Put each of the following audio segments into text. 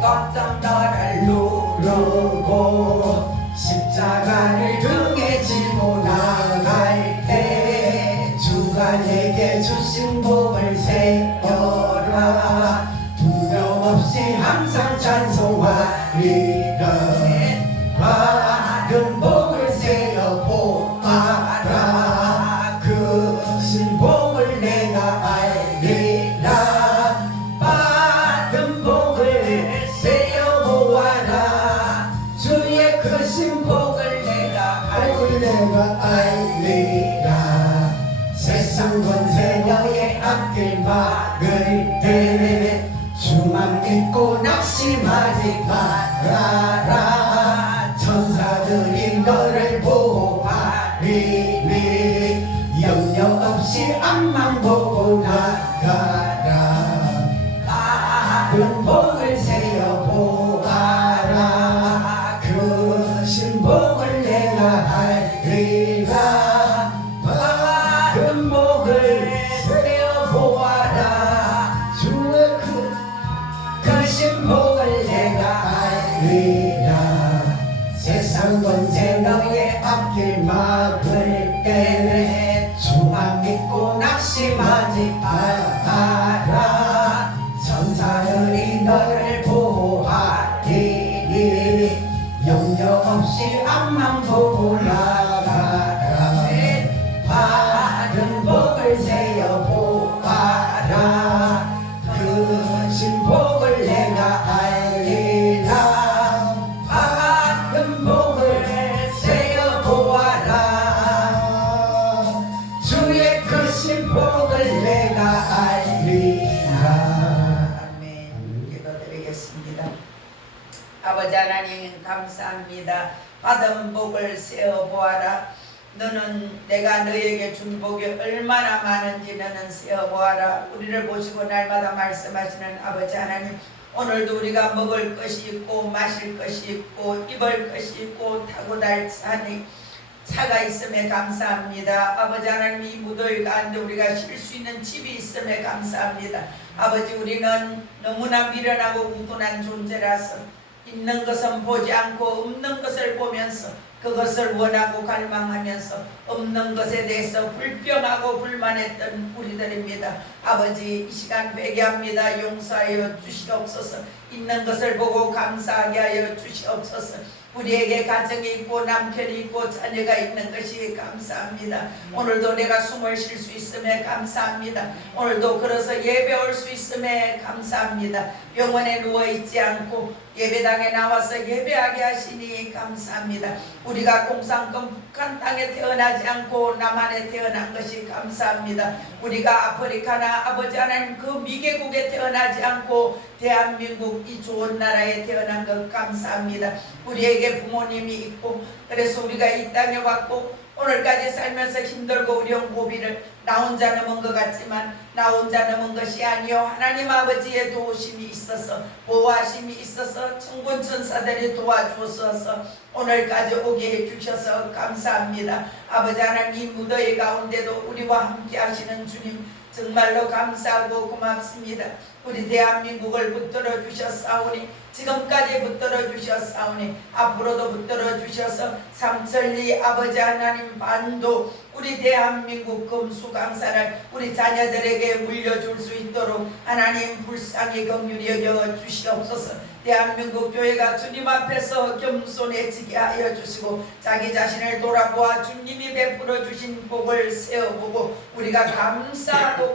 걱정 너를 누르고 십자가를 등에 지고 나갈 때 주가 내게 주신 복을 세워라 두려움 없이 항상 찬송하리라 받은 복을 세어 보아라 그 신복을 내가 알리라 받은 복을 세어 보아라 주의 그 신복을 내가 알리라 세상 권세 너의 앞길 막을 때 주만 믿고 낙심하지 말아라 천사들이 너를 보호하리니 염려 없이 앞만 보고 나가라 받은 복을 세어 보아라 그 신복을 내가 알리라 받은 복을 세어 보아라 주의 그 신복을 내가 알리라 세상 권세 너의 앞길 막을 때 주만 믿고 낙심하지 말아라 천사들이 너를 보호하리니 염려 없이 앞만 보고 나가라 받은 복을 세어 보아라 그 신복을 내가 알리라 받은 복을 세어 보아라 주의 그 신복을 내가 알리라. 아멘. 기도드리겠습니다. 아버지 하나님 감사합니다. 받은 복을 세어 보아라. 너는 내가 너에게 준 복이 얼마나 많은지 너는 세어 보아라. 우리를 보시고 날마다 말씀하시는 아버지 하나님, 오늘도 우리가 먹을 것이 있고 마실 것이 있고 입을 것이 있고 타고 달 차가 있음에 감사합니다. 아버지 하나님, 이 무더위 가운데 우리가 쉴 수 있는 집이 있음에 감사합니다. 아버지, 우리는 너무나 미련하고 무분한 존재라서 있는 것은 보지 않고 없는 것을 보면서 그것을 원하고 갈망하면서 없는 것에 대해서 불평하고 불만했던 우리들입니다. 아버지, 이 시간 회개합니다. 용서하여 주시옵소서. 있는 것을 보고 감사하게 하여 주시옵소서. 우리에게 가정이 있고 남편이 있고 자녀가 있는 것이 감사합니다. 오늘도 내가 숨을 쉴 수 있음에 감사합니다. 오늘도 걸어서 예배 올 수 있음에 감사합니다. 병원에 누워있지 않고 예배당에 나와서 예배하게 하시니 감사합니다. 우리가 공산권 북한 땅에 태어나지 않고 남한에 태어난 것이 감사합니다. 우리가 아프리카나 아버지 하나님 그 미개국에 태어나지 않고 대한민국 이 좋은 나라에 태어난 것 감사합니다. 우리에게 부모님이 있고 그래서 우리가 이 땅에 왔고 오늘까지 살면서 힘들고 어려운 고비를 나 혼자 넘은 것 같지만 나 혼자 넘은 것이 아니요 하나님 아버지의 도우심이 있어서 보호하심이 있어서 천군 천사들이 도와주셔서 오늘까지 오게 해주셔서 감사합니다. 아버지 하나님, 이 무더위 가운데도 우리와 함께 하시는 주님 정말로 감사하고 고맙습니다. 우리 대한민국을 붙들어 주셨사오니 지금까지 붙들어 주셨사오니 앞으로도 붙들어 주셔서 삼천리 아버지 하나님 반도 우리 대한민국 금수강산을 우리 자녀들에게 물려줄 수 있도록 하나님 불쌍히 긍휼히 여겨 주시옵소서. 대한민국 교회가 주님 앞에서 겸손해지게 하여 주시고 자기 자신을 돌아보아 주님이 베풀어 주신 복을 세어보고 우리가 감사하고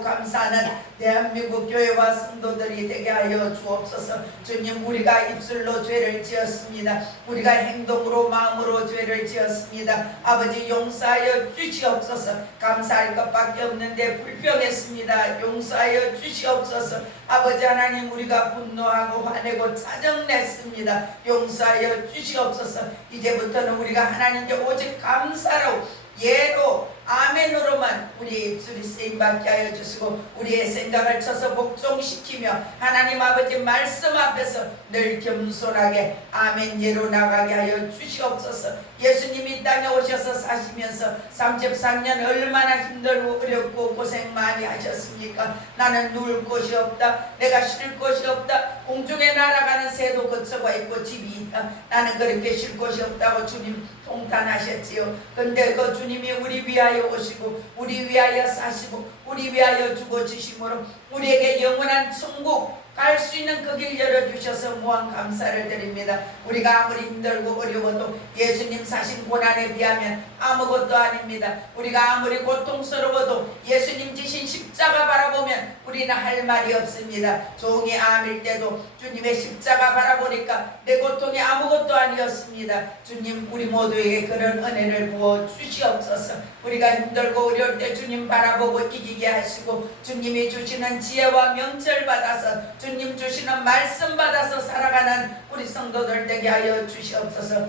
감사하는 대한민국 교회와 성도들이 되게 하여 주옵소서. 주님, 우리가 입술로 죄를 지었습니다. 우리가 행동으로 마음으로 죄를 지었습니다. 아버지, 용서하여 주시옵소서. 감사할 것밖에 없는데 불평했습니다. 용서하여 주시옵소서. 아버지 하나님, 우리가 분노하고 화내고 짜증냈습니다. 용서하여 주시옵소서. 이제부터는 우리가 하나님께 오직 감사로 예로 아멘으로만 우리의 입술이 쓰임받게 하여 주시고 우리의 생각을 쳐서 복종시키며 하나님 아버지 말씀 앞에서 늘 겸손하게 아멘 예로 나가게 하여 주시옵소서. 예수님이 땅에 오셔서 사시면서 33년 얼마나 힘들고 어렵고 고생 많이 하셨습니까? 나는 누울 곳이 없다, 내가 쉴 곳이 없다, 공중에 날아가는 새도 거처가 있고 집이 있다. 나는 그렇게 쉴 곳이 없다고 주님 통탄하셨지요. 근데 그 주님이 우리 위하여 오시고 우리 위하여 사시고 우리 위하여 죽어주심으로 우리에게 영원한 천국 갈 수 있는 그 길 열어주셔서 무한 감사를 드립니다. 우리가 아무리 힘들고 어려워도 예수님 사신 고난에 비하면 아무것도 아닙니다. 우리가 아무리 고통스러워도 예수님 지신 십자가 바라보면 우리는 할 말이 없습니다. 종이 암일 때도 주님의 십자가 바라보니까 내 고통이 아무것도 아니었습니다. 주님 우리 모두에게 그런 은혜를 부어 주시옵소서. 우리가 힘들고 어려울 때 주님 바라보고 이기게 하시고 주님이 주시는 지혜와 명철 받아서 주님 주시는 말씀 받아서 살아가는 우리 성도들 되게 하여 주시옵소서.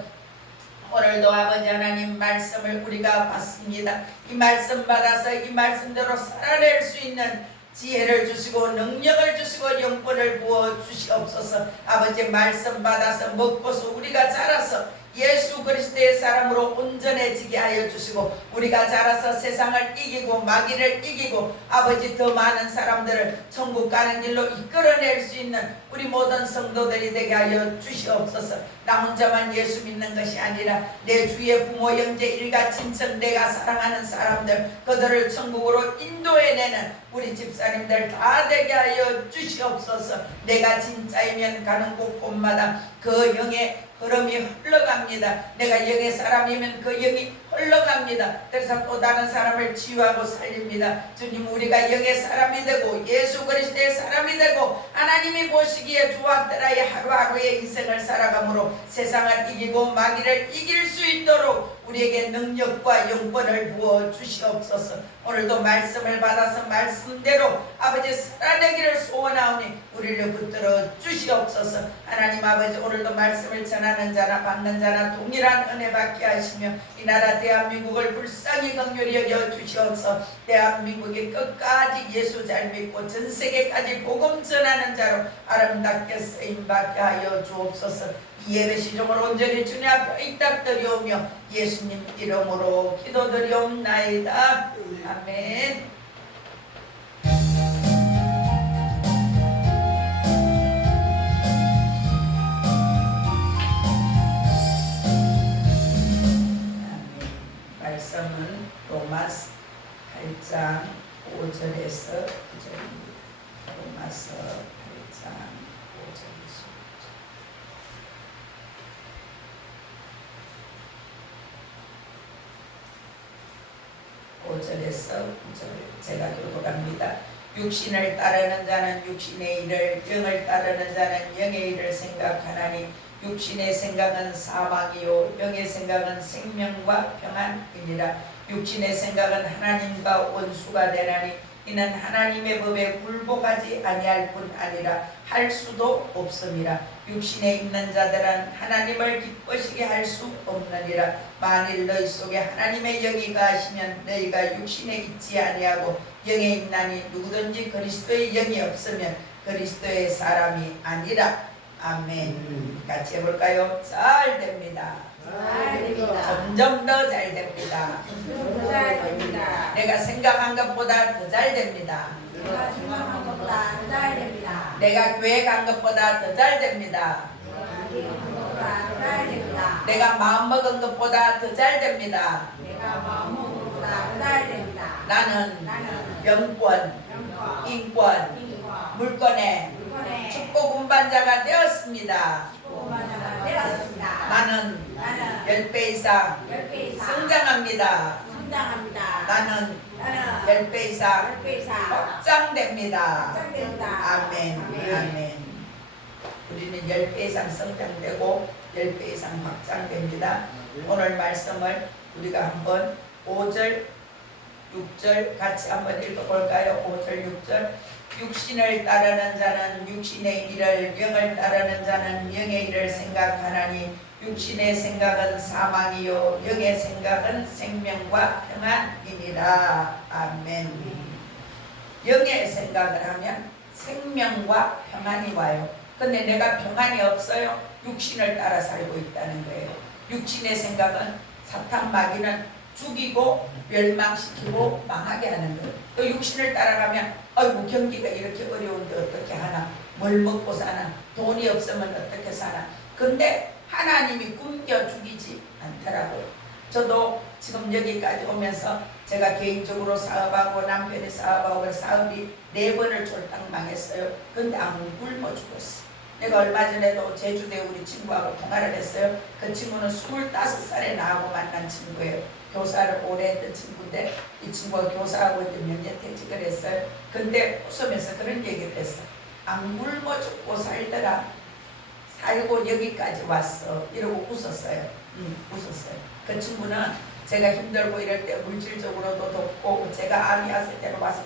오늘도 아버지 하나님 말씀을 우리가 받습니다. 이 말씀 받아서 이 말씀대로 살아낼 수 있는 지혜를 주시고 능력을 주시고 영권을 부어 주시옵소서. 아버지 말씀 받아서 먹고서 우리가 자라서 예수 그리스도의 사람으로 온전해지게 하여 주시고 우리가 자라서 세상을 이기고 마귀를 이기고 아버지 더 많은 사람들을 천국 가는 길로 이끌어낼 수 있는 우리 모든 성도들이 되게 하여 주시옵소서. 나 혼자만 예수 믿는 것이 아니라 내 주위의 부모 형제 일가 친척 내가 사랑하는 사람들 그들을 천국으로 인도해내는 우리 집사님들 다 되게 하여 주시옵소서. 내가 진짜이면 가는 곳곳마다 그 영의 흐름이 흘러갑니다. 내가 영의 사람이면 그 영이 흘러갑니다. 그래서 또 다른 사람을 치유하고 살립니다. 주님 우리가 영의 사람이 되고 예수 그리스도의 사람이 되고 하나님이 보시기에 주와 딸아의 하루하루의 인생을 살아감으로 세상을 이기고 마귀를 이길 수 있도록 우리에게 능력과 영권을 부어 주시옵소서. 오늘도 말씀을 받아서 말씀대로 아버지 살아내기를 소원하오니 우리를 붙들어 주시옵소서. 하나님 아버지 오늘도 말씀을 전하는 자나 받는 자나 동일한 은혜 받게 하시며 이 나라 대한민국을 불쌍히 긍휼히 여겨 주시옵소서. 대한민국이 끝까지 예수 잘 믿고 전 세계까지 복음 전하는 자로 아름답게 쓰임받게 하여 주옵소서. 이 예배 시종을 온전히 주님 앞에 의탁드리오며 예수님 이름으로 기도드리옵나이다. 아멘. 말씀은 로마서 8장 5절에서 9절입니다. 로마서 8장 5절에서 5절에서 9절 제가 들고 갑니다. 육신을 따르는 자는 육신의 일을 영을 따르는 자는 영의 일을 생각하나니 육신의 생각은 사망이요 영의 생각은 생명과 평안이니라. 육신의 생각은 하나님과 원수가 되나니 이는 하나님의 법에 굴복하지 아니할 뿐 아니라 할 수도 없음이라. 육신에 있는 자들은 하나님을 기쁘시게 할 수 없느니라. 만일 너희 속에 하나님의 영이 가하시면 너희가 육신에 있지 아니하고 영에 있나니 누구든지 그리스도의 영이 없으면 그리스도의 사람이 아니라. 아멘. 같이 해볼까요? 잘 됩니다. 점점 더 잘 됩니다. 내가 생각한 것보다 더 잘 됩니다. 내가 교회 간 것보다 더 잘 됩니다. 내가 마음 먹은 것보다 더 잘 됩니다. 나는 영권, 인권, 물권의 축복 운반자가 되었습니다. 나는 10배 이상 성장합니다. 나는 10배 이상 확장됩니다. 아멘. 아멘. 우리는 10배 이상 성장되고 10배 이상 확장됩니다. 오늘 말씀을 우리가 한번 5절 6절 같이 한번 읽어볼까요? 5절 6절 육신을 따르는 자는 육신의 일을 영을 따르는 자는 영의 일을 생각하나니 육신의 생각은 사망이요 영의 생각은 생명과 평안이니라. 아멘. 영의 생각을 하면 생명과 평안이 와요. 근데 내가 평안이 없어요. 육신을 따라 살고 있다는 거예요. 육신의 생각은 사탄 마귀는 죽이고 멸망시키고 망하게 하는 거예요. 또 육신을 따라가면 아이고 경기가 이렇게 어려운데 어떻게 하나 뭘 먹고 사나? 돈이 없으면 어떻게 사나? 근데 하나님이 굶겨 죽이지 않더라고요. 저도 지금 여기까지 오면서 제가 개인적으로 사업하고 남편이 사업하고 사업이 4번을 쫄딱 망했어요. 근데 안 굶어 죽었어. 내가 얼마 전에도 제주도에 우리 친구하고 통화를 했어요. 그 친구는 25살에 나하고 만난 친구예요. 교사를 오래 했던 친구인데 이 친구가 교사하고 이제 명예퇴직을 했어요. 근데 웃으면서 그런 얘기를 했어. 안 굶어 죽고 살더라. 살고 여기까지 왔어. 이러고 웃었어요. 웃었어요. 그 친구는 제가 힘들고 이럴 때 물질적으로도 돕고 제가 암이 왔을 때로 와서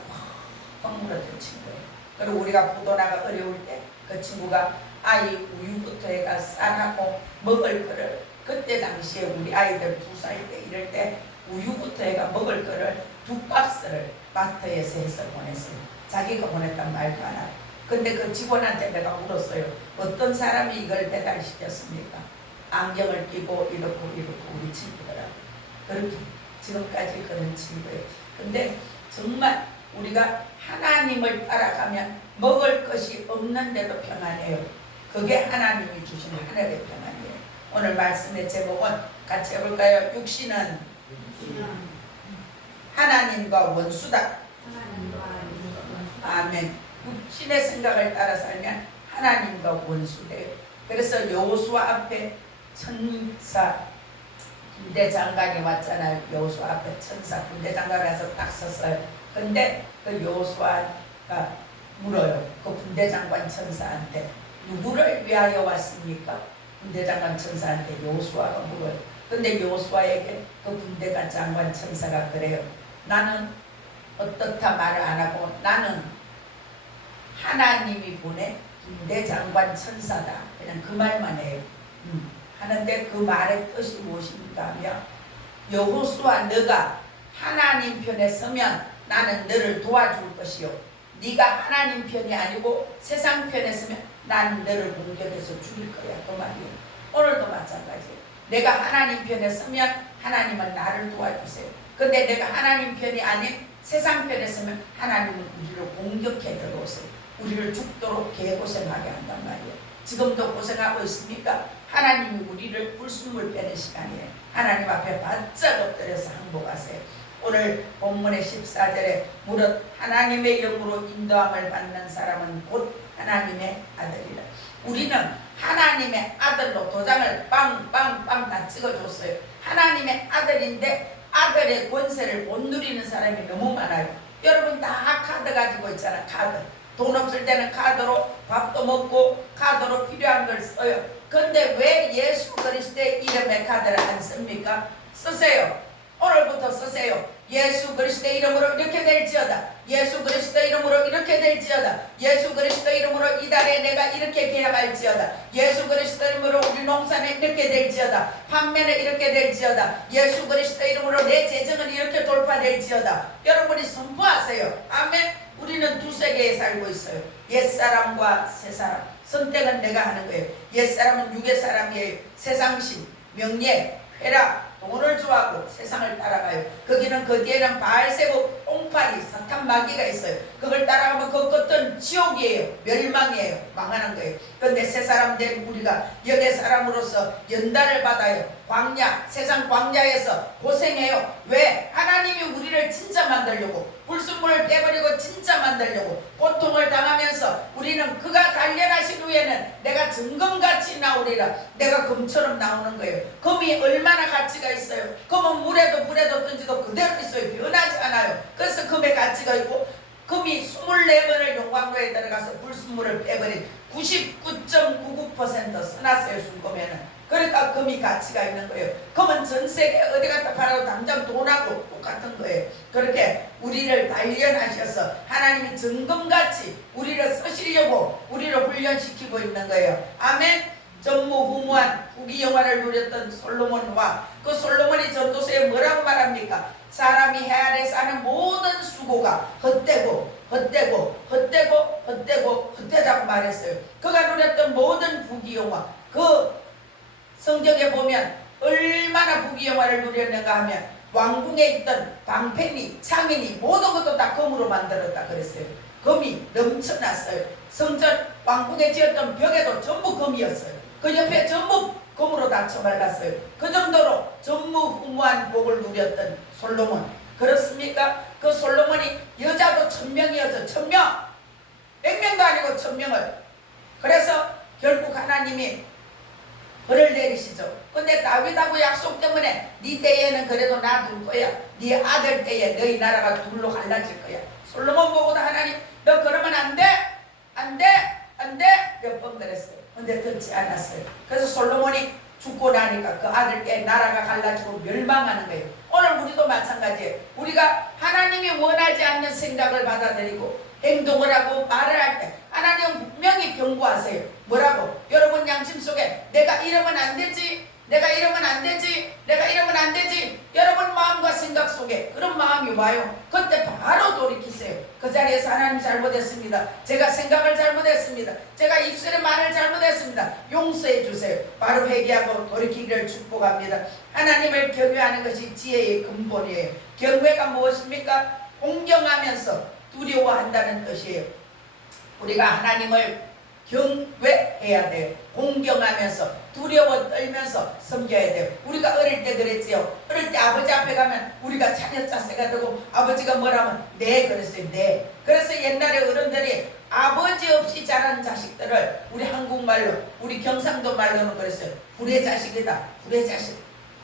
펑 물었던 친구예요. 그리고 우리가 부도나가 어려울 때 그 친구가 아이 우유부터 해가 쌀하고 먹을 거를 그때 당시에 우리 아이들 2살 때 이럴 때 우유부터 해가 먹을 거를 2박스를 마트에서 해서 보냈어요. 자기가 보냈단 말도 안 하고. 근데 그 직원한테 내가 물었어요. 어떤 사람이 이걸 배달시켰습니까? 안경을 끼고 이렇고 우리 친구더라고요. 그렇게 지금까지 그런 친구예요. 근데 정말 우리가 하나님을 따라가면 먹을 것이 없는데도 평안해요. 그게 하나님이 주시는 하늘의 평안이에요. 오늘 말씀의 제목은 같이 해볼까요? 육신은 하나님과 원수다. 아멘. 육신의 생각을 따라 살면 하나님과 원수돼요. 그래서 여호수아 앞에 천사 군대 장관이 왔잖아요. 여호수아 앞에 천사 군대 장관에서 딱 섰어요. 근데 그 여호수아가 물어요. 그 군대 장관 천사한테 누구를 위하여 왔습니까? 군대 장관 천사한테 여호수아가 물어요. 근데 여호수아에게 그 군대 장관 천사가 그래요. 나는 어떻다 말을 안 하고 나는 하나님이 보낸 군대 장관 천사다. 그냥 그 말만 해요. 하는데 그 말의 뜻이 무엇인가 하면 여호수아 너가 하나님 편에 서면 나는 너를 도와줄 것이요 네가 하나님 편이 아니고 세상 편에 서면 나는 너를 공격해서 죽일 거야. 그 말이에요. 오늘도 마찬가지예요. 내가 하나님 편에 서면 하나님은 나를 도와주세요. 근데 내가 하나님 편이 아닌 세상 편에 서면 하나님은 우리를 공격해 들어오세요. 우리를 죽도록 개고생하게 한단 말이에요. 지금도 고생하고 있습니까? 하나님이 우리를 불순물 빼는 시간이에요. 하나님 앞에 바짝 엎드려서 항복하세요. 오늘 본문의 14절에 무릇 하나님의 영으로 인도함을 받는 사람은 곧 하나님의 아들이라. 우리는 하나님의 아들로 도장을 빵빵빵 다 찍어줬어요. 하나님의 아들인데 아들의 권세를 못 누리는 사람이 너무 많아요. 여러분 다 카드 가지고 있잖아. 카드. 돈 없을 때는 카드로 밥도 먹고 카드로 필요한 걸 써요. 근데 왜 예수 그리스도의 이름의 카드를 안 씁니까? 쓰세요. 오늘부터 쓰세요. 예수 그리스도의 이름으로 이렇게 될지어다. 예수 그리스도 이름으로 이렇게 될지어다. 예수 그리스도 이름으로 이달에 내가 이렇게 계약할지어다. 예수 그리스도 이름으로 우리 농사는 이렇게 될지어다. 판매는 이렇게 될지어다. 예수 그리스도 이름으로 내 재정은 이렇게 돌파될지어다. 여러분이 선포하세요. 아멘. 우리는 두 세계에 살고 있어요. 옛사람과 새사람. 선택은 내가 하는 거예요. 옛사람은 육의 사람이에요. 세상신, 명예, 쾌락, 돈을 좋아하고 세상을 따라가요. 거기는 거기에는 바알세부, 옹파리, 사탄 마귀가 있어요. 그걸 따라가면 그 끝은 지옥이에요. 멸망이에요. 망하는 거예요. 그런데 새 사람 된 우리가 여기 사람으로서 연단을 받아요. 광야, 세상 광야에서 고생해요. 왜? 하나님이 우리를 진짜 만들려고, 불순물을 빼버리고 진짜 만들려고 고통을 당하면서 우리는 그가 단련하신 후에는 내가 증금같이 나오리라. 내가 금처럼 나오는 거예요. 금이 얼마나 가치가 있어요. 금은 물에도 불에도 던지도 그대로 있어요. 변하지 않아요. 그래서 금의 가치가 있고, 금이 24번을 용광로에 들어가서 불순물을 빼버린 99.99% 써놨어요. 순금에는. 그러니까 금이 가치가 있는 거예요. 금은 전 세계 어디 갔다 팔아도 당장 돈하고 똑같은 거예요. 그렇게 우리를 단련하셔서 하나님이 증금같이 우리를 쓰시려고 우리를 훈련시키고 있는 거예요. 아멘. 전무후무한 후기 영화를 누렸던 솔로몬과 그 솔로몬이 전도서에 뭐라고 말합니까? 사람이 해 아래 사는 모든 수고가 헛되고 헛되다고 말했어요. 그가 누렸던 모든 후기 영화, 그 성경에 보면 얼마나 부귀영화를 누렸는가 하면 왕궁에 있던 방패니 창이니 모든 것도 다 금으로 만들었다 그랬어요. 금이 넘쳐났어요. 성전 왕궁에 지었던 벽에도 전부 금이었어요. 그 옆에 전부 금으로 다 쳐발랐어요. 그 정도로 전무후무한 복을 누렸던 솔로몬. 그렇습니까? 그 솔로몬이 여자도 1000명이어서 1000명, 100명도 아니고 1000명을. 그래서 결국 하나님이 벌을 내리시죠. 근데 다윗하고 약속 때문에 네 때에는 그래도 놔둘 거야. 네 아들 때에 너희 나라가 둘로 갈라질 거야. 솔로몬 보고도 하나님 너 그러면 안 돼, 안 돼, 안 돼 몇 번 그랬어요. 근데 듣지 않았어요. 그래서 솔로몬이 죽고 나니까 그 아들 때 나라가 갈라지고 멸망하는 거예요. 오늘 우리도 마찬가지예요. 우리가 하나님이 원하지 않는 생각을 받아들이고 행동을 하고 말을 할 때 하나님은 분명히 경고하세요. 뭐라고? 여러분 양심 속에 내가 이러면 안 되지, 내가 이러면 안 되지, 내가 이러면 안 되지, 여러분 마음과 생각 속에 그런 마음이 와요. 그때 바로 돌이키세요. 그 자리에서 하나님 잘못했습니다, 제가 생각을 잘못했습니다, 제가 입술에 말을 잘못했습니다, 용서해 주세요. 바로 회개하고 돌이키기를 축복합니다. 하나님을 경외하는 것이 지혜의 근본이에요. 경외가 무엇입니까? 공경하면서 두려워한다는 뜻이에요. 우리가 하나님을 경외해야 돼요. 공경하면서 두려워 떨면서 섬겨야 돼요. 우리가 어릴 때 그랬지요. 어릴 때 아버지 앞에 가면 우리가 차렷 자세가 되고 아버지가 뭐라면 네 그랬어요. 네. 그래서 옛날에 어른들이 아버지 없이 자란 자식들을 우리 한국말로, 우리 경상도 말로는 그랬어요. 불의 자식이다. 불의 자식.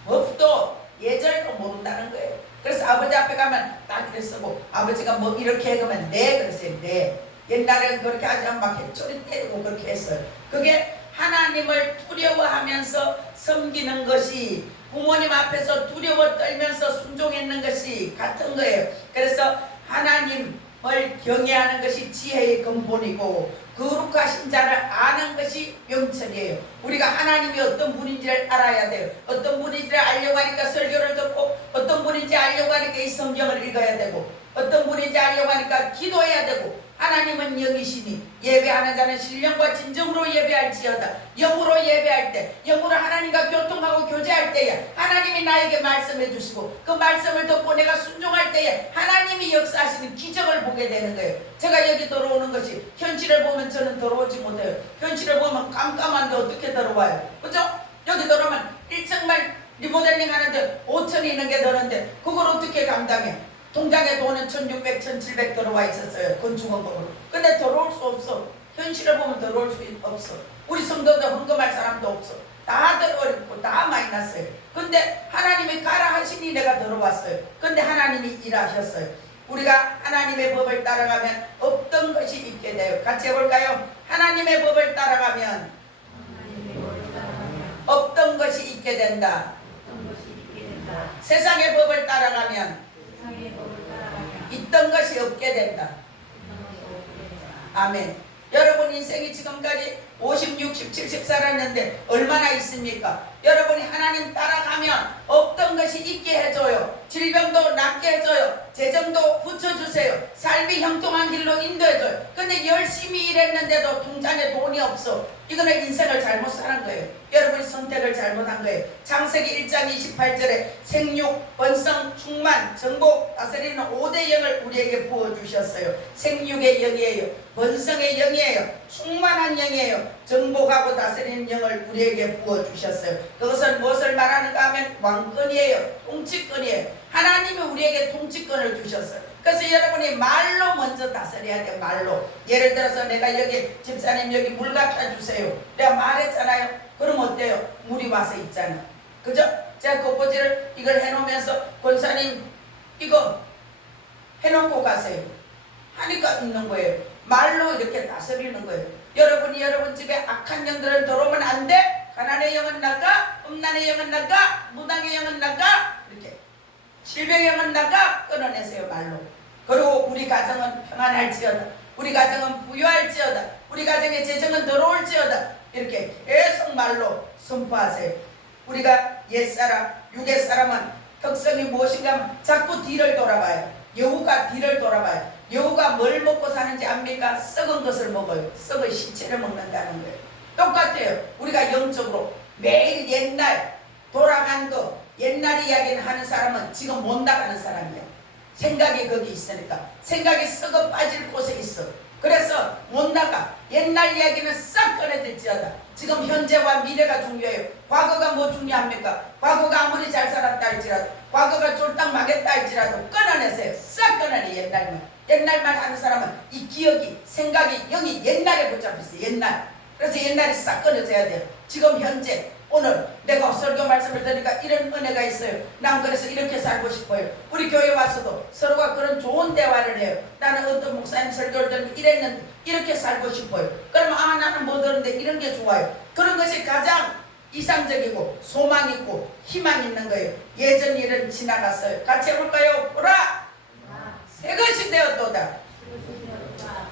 법도 예절도 모른다는 거예요. 그래서 아버지 앞에 가면 딱 그랬고 아버지가 뭐 이렇게 해가면 네 그랬어요. 네. 옛날에는 그렇게 하지 않으면 막 해초리 때리고 그렇게 했어요. 그게 하나님을 두려워하면서 섬기는 것이, 부모님 앞에서 두려워 떨면서 순종했는 것이 같은 거예요. 그래서 하나님을 경외하는 것이 지혜의 근본이고 거룩하신 자를 아는 것이 명철이에요. 우리가 하나님이 어떤 분인지를 알아야 돼요. 어떤 분인지를 알려고 하니까 설교를 듣고, 어떤 분인지 알려고 하니까 이 성경을 읽어야 되고, 어떤 분인지 알려고 하니까 기도해야 되고, 하나님은 영이시니 예배하는 자는 신령과 진정으로 예배할지어다. 영으로 예배할 때, 영으로 하나님과 교통하고 교제할 때에 하나님이 나에게 말씀해 주시고 그 말씀을 듣고 내가 순종할 때에 하나님이 역사하시는 기적을 보게 되는 거예요. 제가 여기 들어오는 것이 현실을 보면 저는 들어오지 못해요. 현실을 보면 깜깜한데 어떻게 들어와요? 그죠? 여기 들어오면 1층만 리모델링 하는데 5천이 있는 게 드는데 그걸 어떻게 감당해? 통장에 돈은 1600, 1700 들어와 있었어요. 건축원금으로. 근데 들어올 수 없어. 현실을 보면 들어올 수 없어. 우리 성도들 헌금할 사람도 없어. 다들 어렵고 다 마이너스예요. 근데 하나님이 가라 하시니 내가 들어왔어요. 근데 하나님이 일하셨어요. 우리가 하나님의 법을 따라가면 없던 것이 있게 돼요. 같이 해볼까요? 하나님의 법을 따라가면 없던 것이 있게 된다. 세상의 법을 따라가면 있던 것이 없게 된다. 아멘. 여러분 인생이 지금까지 50, 60, 70 살았는데 얼마나 있습니까? 여러분이 하나님 따라가면 없던 것이 있게 해줘요. 질병도 낫게 해줘요. 재정도 붙여주세요. 삶이 형통한 길로 인도해줘요. 근데 열심히 일했는데도 통장에 돈이 없어. 이거는 인생을 잘못 사는 거예요. 여러분이 선택을 잘못한 거예요. 창세기 1장 28절에 생육, 번성, 충만, 정복, 다스리는 5대 영을 우리에게 부어주셨어요. 생육의 영이에요. 번성의 영이에요. 충만한 영이에요. 정복하고 다스리는 영을 우리에게 부어주셨어요. 그것은 무엇을 말하는가 하면 왕권이에요. 통치권이에요. 하나님이 우리에게 통치권을 주셨어요. 그래서 여러분이 말로 먼저 다스려야 돼요. 말로. 예를 들어서 내가 여기 집사님 여기 물 갖다 주세요. 내가 말했잖아요. 그럼 어때요? 물이 와서 있잖아. 그죠? 제가 겉보지를 이걸 해놓으면서 권사님 이거 해놓고 가세요 하니까 있는 거예요. 말로 이렇게 다스리는 거예요. 여러분이 여러분 집에 악한 영들은 들어오면 안 돼. 가난의 영은 나가, 음란의 영은 나가, 무당의 영은 나가, 이렇게 질병의 영은 나가 끊어내세요. 말로. 그리고 우리 가정은 평안할지어다. 우리 가정은 부유할지어다. 우리 가정에 재정은 들어올지어다. 이렇게 계속 말로 선포하세요. 우리가 옛사람, 육의사람은 특성이 무엇인가 하면 자꾸 뒤를 돌아봐요. 여우가 뒤를 돌아봐요. 여우가 뭘 먹고 사는지 압니까? 썩은 것을 먹어요. 썩은 시체를 먹는다는 거예요. 똑같아요. 우리가 영적으로 매일 옛날 돌아간 거, 옛날 이야기를 하는 사람은 지금 못 나가는 사람이야. 생각이 거기 있으니까. 생각이 썩어 빠질 곳에 있어. 그래서 못 나가. 옛날 이야기는 싹 꺼내들지어다. 지금 현재와 미래가 중요해요. 과거가 뭐 중요합니까? 과거가 아무리 잘 살았다 할지라도, 과거가 쫄딱 망했다 할지라도 끊어내세요. 싹 끊어내. 옛날만 하는 사람은 이 기억이, 생각이, 영이 옛날에 붙잡혔어요. 옛날. 그래서 옛날에 싹 끊어져야 돼요. 지금 현재 오늘 내가 설교 말씀을 드리니까 이런 은혜가 있어요. 난 그래서 이렇게 살고 싶어요. 우리 교회 와서도 서로가 그런 좋은 대화를 해요. 나는 어떤 목사님 설교를 들으면 이랬는데 이렇게 살고 싶어요. 그러면 나는 뭐 들었는데 이런 게 좋아요. 그런 것이 가장 이상적이고 소망 있고 희망 있는 거예요. 예전 일은 지나갔어요. 같이 해볼까요? 보라! 새 것이 되었도다.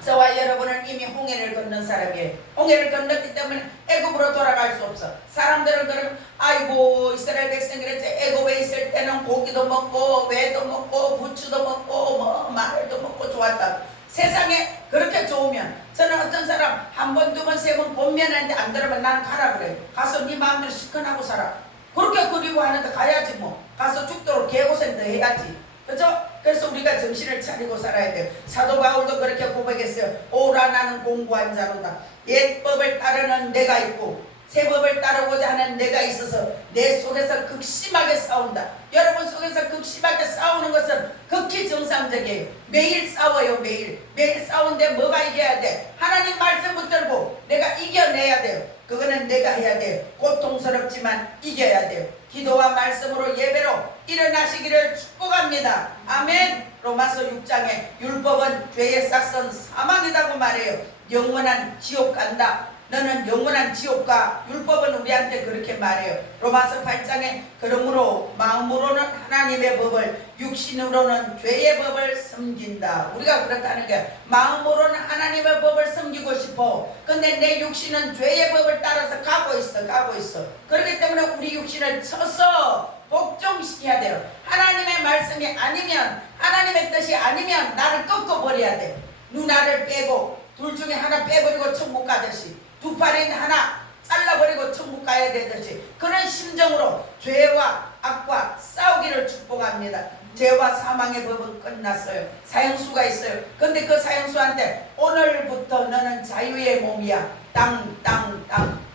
저와 여러분은 이미 홍해를 건넌 사람이에요. 홍해를 건넜기 때문에 애굽으로 돌아갈 수 없어. 사람들은 그러면 아이고 이스라엘 백성들이 애굽에 있을 때는 고기도 먹고 매도 먹고 부추도 먹고 뭐 마늘도 먹고 좋았다. 세상에 그렇게 좋으면, 저는 어떤 사람 한 번, 두 번, 세 번 본면하는데 안 들으면 나는 가라 그래요. 가서 네 마음대로 시큰하고 살아. 그렇게 그리워하는데 가야지 뭐. 가서 죽도록 개고생 더 해야지. 그죠? 그래서 우리가 정신을 차리고 살아야 돼요. 사도 바울도 그렇게 고백했어요. 오라 나는 공고한 자로다. 옛 법을 따르는 내가 있고 새 법을 따르고자 하는 내가 있어서 내 속에서 극심하게 싸운다. 여러분 속에서 극심하게 싸우는 것은 극히 정상적이에요. 매일 싸워요. 매일 싸우는데 뭐가 이겨야 돼? 하나님 말씀 붙들고 내가 이겨내야 돼요. 그거는 내가 해야 돼요. 고통스럽지만 이겨야 돼요. 기도와 말씀으로 예배로 일어나시기를 축복합니다. 아멘. 로마서 6장에 율법은 죄의 싹선 사망이라고 말해요. 영원한 지옥 간다. 너는 영원한 지옥가. 율법은 우리한테 그렇게 말해요. 로마서 8장에 그러므로 마음으로는 하나님의 법을, 육신으로는 죄의 법을 섬긴다. 우리가 그렇다는 게, 마음으로는 하나님의 법을 섬기고 싶어. 근데 내 육신은 죄의 법을 따라서 가고 있어. 그렇기 때문에 우리 육신을 쳐서 복종시켜야 돼요. 하나님의 말씀이 아니면, 하나님의 뜻이 아니면 나를 꺾어버려야 돼. 누나를 빼고 둘 중에 하나 빼버리고 천국 가듯이, 두 팔에 있는 하나 잘라버리고 천국 가야 되듯이, 그런 심정으로 죄와 악과 싸우기를 축복합니다. 죄와 사망의 법은 끝났어요. 사형수가 있어요. 근데 그 사형수한테 오늘부터 너는 자유의 몸이야. 땅.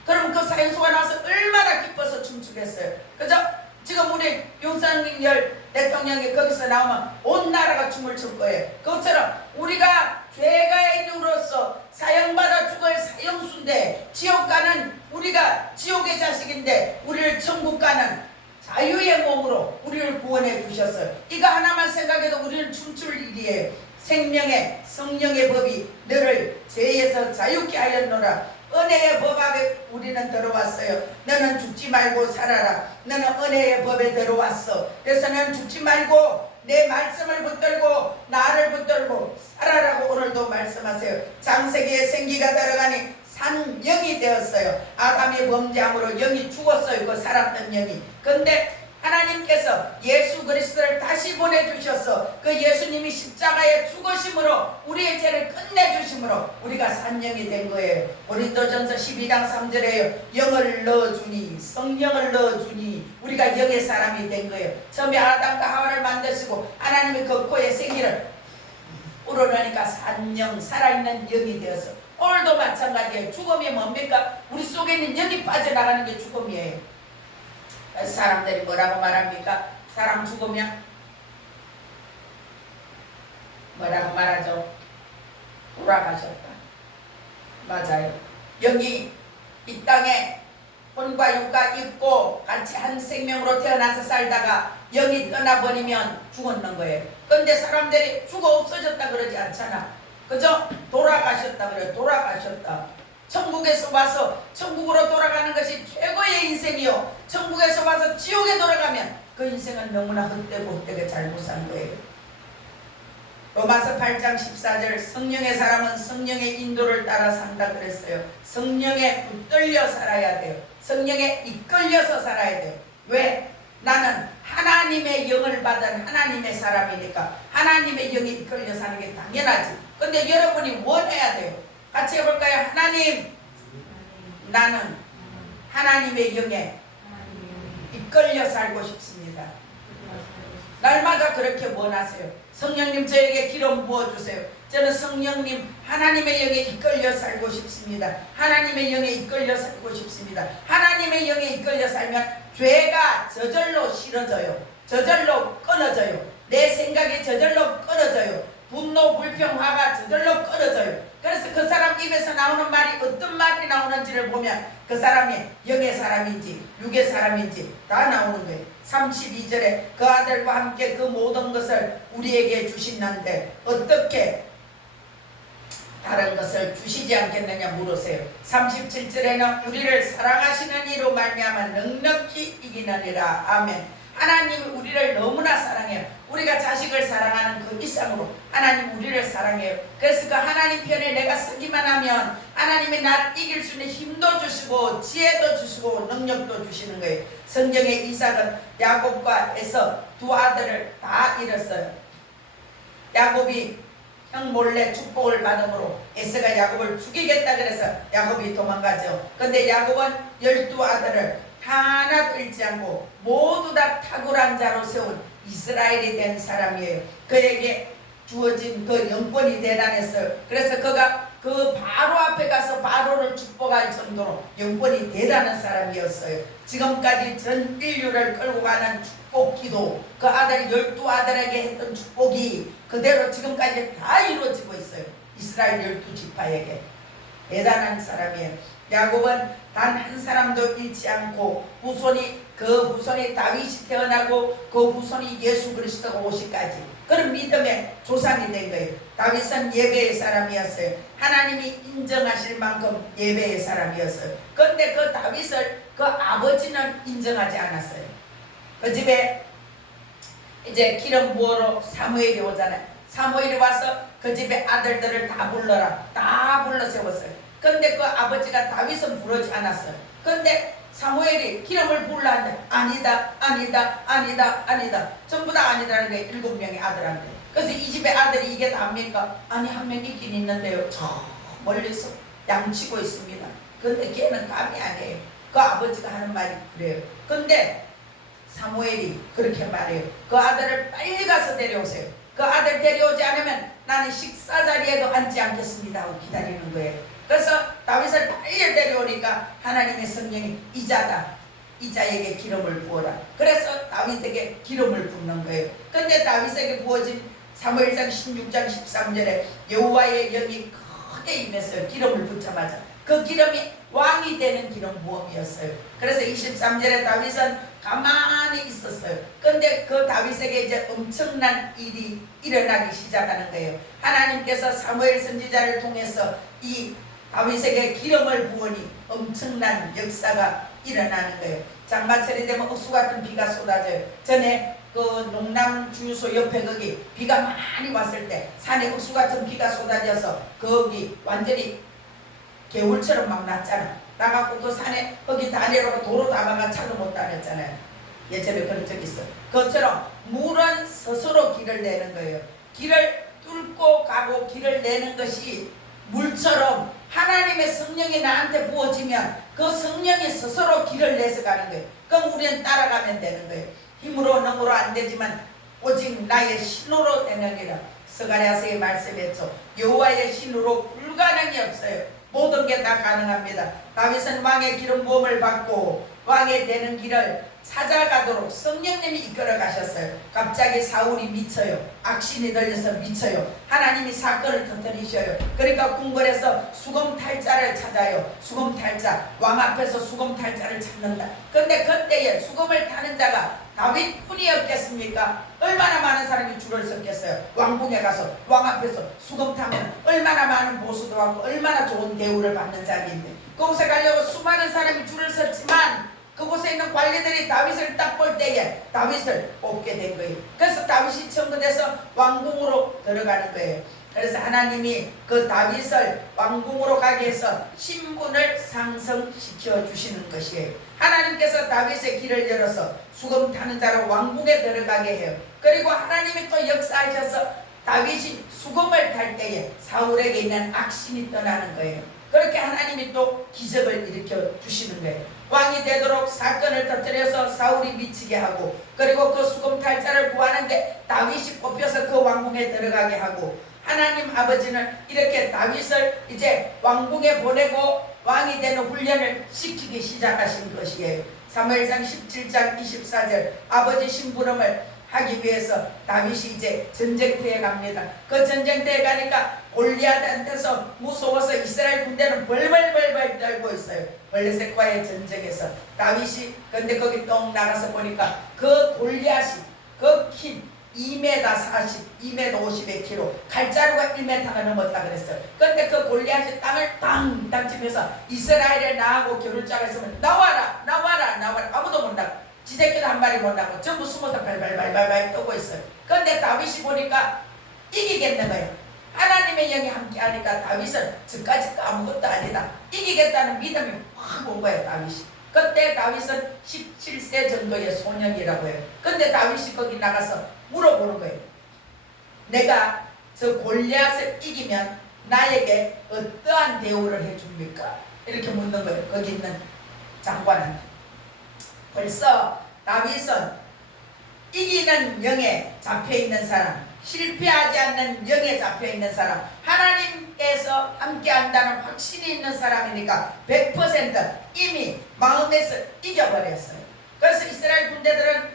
그럼 그 사형수가 나와서 얼마나 기뻐서 춤추겠어요. 그죠? 지금 우리 윤석열 대통령이 거기서 나오면 온 나라가 춤을 출 거예요. 그것처럼 우리가 죄가 있는으로서 사형받아 죽을 사형수인데, 지옥 가는 우리가 지옥의 자식인데 우리를 천국 가는 자유의 몸으로 우리를 구원해 주셨어요. 이거 하나만 생각해도 우리는 춤출 일이에요. 생명의 성령의 법이 너를 죄에서 자유케 하였노라. 은혜의 법 앞에 우리는 들어왔어요. 너는 죽지 말고 살아라. 너는 은혜의 법에 들어왔어. 그래서 너는 죽지 말고 내 말씀을 붙들고 나를 붙들고 살아라고 오늘도 말씀하세요. 창세기에 생기가 들어가니 산 영이 되었어요. 아담이 범죄함으로 영이 죽었어요. 그 살았던 영이. 근데 하나님께서 예수 그리스도를 다시 보내주셔서 그 예수님이 십자가에 죽으심으로 우리의 죄를 끝내주심으로 우리가 산영이 된 거예요. 고린도전서 12장 3절에요. 영을 넣어주니, 성령을 넣어주니 우리가 영의 사람이 된 거예요. 처음에 아담과 하와를 만드시고 하나님이 그 코에 생기를 우러내니까 산영, 살아있는 영이 되어서, 오늘도 마찬가지예요. 죽음이 뭡니까? 우리 속에 있는 영이 빠져나가는 게 죽음이에요. 사람들이 뭐라고 말합니까? 사람 죽으면 뭐라고 말하죠? 돌아가셨다. 맞아요. 영이 이 땅에 혼과 육과 있고 같이 한 생명으로 태어나서 살다가 영이 떠나버리면 죽었는 거예요. 근데 사람들이 죽어 없어졌다 그러지 않잖아. 그죠? 돌아가셨다 그래요. 돌아가셨다. 천국에서 와서 천국으로 돌아가는 것이 최고의 인생이요. 천국에서 와서 지옥에 돌아가면 그 인생은 너무나 헛되게 잘못 산 거예요. 로마서 8장 14절 성령의 사람은 성령의 인도를 따라 산다 그랬어요. 성령에 붙들려 살아야 돼요. 성령에 이끌려서 살아야 돼요. 왜? 나는 하나님의 영을 받은 하나님의 사람이니까 하나님의 영이 이끌려 사는 게 당연하지. 근데 여러분이 원해야 돼요. 같이 해볼까요? 하나님, 나는 하나님의 영에 이끌려 살고 싶습니다. 날마다 그렇게 원하세요. 성령님 저에게 기름 부어주세요. 저는 성령님 하나님의 영에 이끌려 살고 싶습니다. 하나님의 영에 이끌려 살고 싶습니다. 하나님의 영에 이끌려 살면 죄가 저절로 싫어져요. 저절로 끊어져요. 내 생각이 저절로 끊어져요. 분노, 불평, 화가 저절로 끊어져요. 그래서 그 사람 입에서 나오는 말이 어떤 말이 나오는지를 보면 그 사람이 영의 사람인지 육의 사람인지 다 나오는 거예요. 32절에 그 아들과 함께 그 모든 것을 우리에게 주시는데 어떻게 다른 것을 주시지 않겠느냐 물으세요. 37절에는 우리를 사랑하시는 이로 말미암아 넉넉히 이기느니라. 아멘. 하나님이 우리를 너무나 사랑해요. 우리가 자식을 사랑하는 그 이상으로 하나님 우리를 사랑해요. 그래서 그 하나님 편에 내가 서기만 하면 하나님이 나를 이길 수 있는 힘도 주시고 지혜도 주시고 능력도 주시는 거예요. 성경의 이삭은 야곱과 에서 두 아들을 다 잃었어요. 야곱이 형 몰래 축복을 받음으로 에서가 야곱을 죽이겠다 그래서 야곱이 도망가죠. 근데 야곱은 12아들을 하나도 잃지 않고 모두 다 탁월한 자로 세운 이스라엘이 된 사람이에요. 그에게 주어진 그 영권이 대단했어요. 그래서 그가 그 바로 앞에 가서 바로를 축복할 정도로 영권이 대단한 사람이었어요. 지금까지 전 인류를 끌고 가는 축복 기도, 그 아들 12아들에게 했던 축복이 그대로 지금까지 다 이루어지고 있어요. 이스라엘 12지파에게. 대단한 사람이에요. 야곱은 단 한 사람도 잃지 않고 그 후손이 다윗이 태어나고 그 후손이 예수 그리스도가 오시까지 그런 믿음의 조상이 된 거예요. 다윗은 예배의 사람이었어요. 하나님이 인정하실 만큼 예배의 사람이었어요. 그런데 그 다윗을 그 아버지는 인정하지 않았어요. 그 집에 이제 기름 부으러 사무엘이 오잖아요. 사무엘이 와서 그 집의 아들들을 다 불러라. 다 불러 세웠어요. 근데 그 아버지가 다윗은 부르지 않았어요. 근데 사무엘이 기름을 부으려 하는데 아니다 아니다 아니다 아니다 전부 다 아니다라는 게 7명의 아들한테. 그래서 이 집의 아들이 이게 답니까? 아니 한 명 있긴 있는데요. 저 멀리서 양치고 있습니다. 근데 걔는 감이 아니에요. 그 아버지가 하는 말이 그래요. 근데 사무엘이 그렇게 말해요. 그 아들을 빨리 가서 데려오세요. 그 아들 데려오지 않으면 나는 식사 자리에도 앉지 않겠습니다 하고 기다리는 거예요. 그래서 다윗을 빨리 데려오니까 하나님의 성령이 이자다. 이자에게 기름을 부어라. 그래서 다윗에게 기름을 붓는 거예요. 근데 다윗에게 부어진 사무엘상 16장 13절에 여호와의 영이 크게 임했어요. 기름을 붓자마자. 그 기름이 왕이 되는 기름 부음이었어요. 그래서 23절에 다윗은 가만히 있었어요. 근데 그 다윗에게 이제 엄청난 일이 일어나기 시작하는 거예요. 하나님께서 사무엘 선지자를 통해서 이 다윗에게 기름을 부으니 엄청난 역사가 일어나는 거예요. 장마철이 되면 억수 같은 비가 쏟아져요. 전에 그 농남 주유소 옆에 거기 비가 많이 왔을 때 산에 억수 같은 비가 쏟아져서 거기 완전히 개울처럼 막 났잖아. 나가고 그 산에 거기 다리로 도로 다가가 차도 못 다녔잖아요. 예전에 그런 적이 있어. 그것처럼 물은 스스로 길을 내는 거예요. 길을 뚫고 가고 길을 내는 것이 물처럼 하나님의 성령이 나한테 부어지면 그 성령이 스스로 길을 내서 가는 거예요. 그럼 우리는 따라가면 되는 거예요. 힘으로 능으로 안 되지만 오직 나의 신으로 되느니라. 스가랴서의 말씀했죠. 여호와의 신으로 불가능이 없어요. 모든 게 다 가능합니다. 다윗은 왕의 기름 부음을 받고 왕이 되는 길을 찾아가도록 성령님이 이끌어 가셨어요. 갑자기 사울이 미쳐요. 악신이 들려서 미쳐요. 하나님이 사건을 터뜨리셔요. 그러니까 궁궐에서 수검탈자를 찾아요. 수검탈자, 왕 앞에서 수검탈자를 찾는다. 근데 그때에 수검을 타는 자가 다윗뿐이었겠습니까? 얼마나 많은 사람이 줄을 섰겠어요. 왕궁에 가서 왕 앞에서 수검 타면 얼마나 많은 보수도 하고 얼마나 좋은 대우를 받는 자리인데 그곳에 가려고 수많은 사람이 줄을 섰지만 그곳에 있는 관리들이 다윗을 딱 볼 때에 다윗을 뽑게 된 거예요. 그래서 다윗이 청구돼서 왕궁으로 들어가는 거예요. 그래서 하나님이 그 다윗을 왕궁으로 가게 해서 신분을 상승시켜 주시는 것이에요. 하나님께서 다윗의 길을 열어서 수금 타는 자로 왕궁에 들어가게 해요. 그리고 하나님이 또 역사하셔서 다윗이 수금을 탈 때에 사울에게 있는 악신이 떠나는 거예요. 그렇게 하나님이 또 기적을 일으켜 주시는 거예요. 왕이 되도록 사건을 터뜨려서 사울이 미치게 하고 그리고 그 수금탈자를 구하는데 다윗이 뽑혀서 그 왕궁에 들어가게 하고 하나님 아버지는 이렇게 다윗을 이제 왕궁에 보내고 왕이 되는 훈련을 시키기 시작하신 것이에요. 사무엘상 17장 24절 아버지 심부름을 하기 위해서 다윗이 이제 전쟁터에 갑니다. 그 전쟁터에 가니까 골리앗한테서 무서워서 이스라엘 군대는 벌벌벌벌 떨고 있어요. 블레셋과의 전쟁에서 다윗이 근데 거기 똥 나가서 보니까 그 골리앗이 그 kin 2m 40, 2m 50의 키로 칼자루가 1m가 넘었다 그랬어요. 근데 그 골리앗이 땅을 땅땅 치면서 이스라엘에 나하고 겨룰 자가 있으면 나와라 나와라 나와라. 아무도 못 나가. 지새끼도 한 마리 못 나고 전부 숨어서 발발발발발 떠고 있어요. 근데 다윗이 보니까 이기겠는 거예요. 하나님의 영이 함께 하니까 다윗은 저까지 아무것도 아니다. 이기겠다는 믿음이 확 온 거예요. 다윗이. 그때 다윗은 17세 정도의 소년이라고 해요. 근데 다윗이 거기 나가서 물어보는 거예요. 내가 저 골리앗을 이기면 나에게 어떠한 대우를 해줍니까? 이렇게 묻는 거예요. 거기 있는 장관한테. 벌써 다윗은 이기는 영에 잡혀있는 사람, 실패하지 않는 영에 잡혀있는 사람, 하나님께서 함께한다는 확신이 있는 사람이니까 100% 이미 마음에서 이겨버렸어요. 그래서 이스라엘 군대들은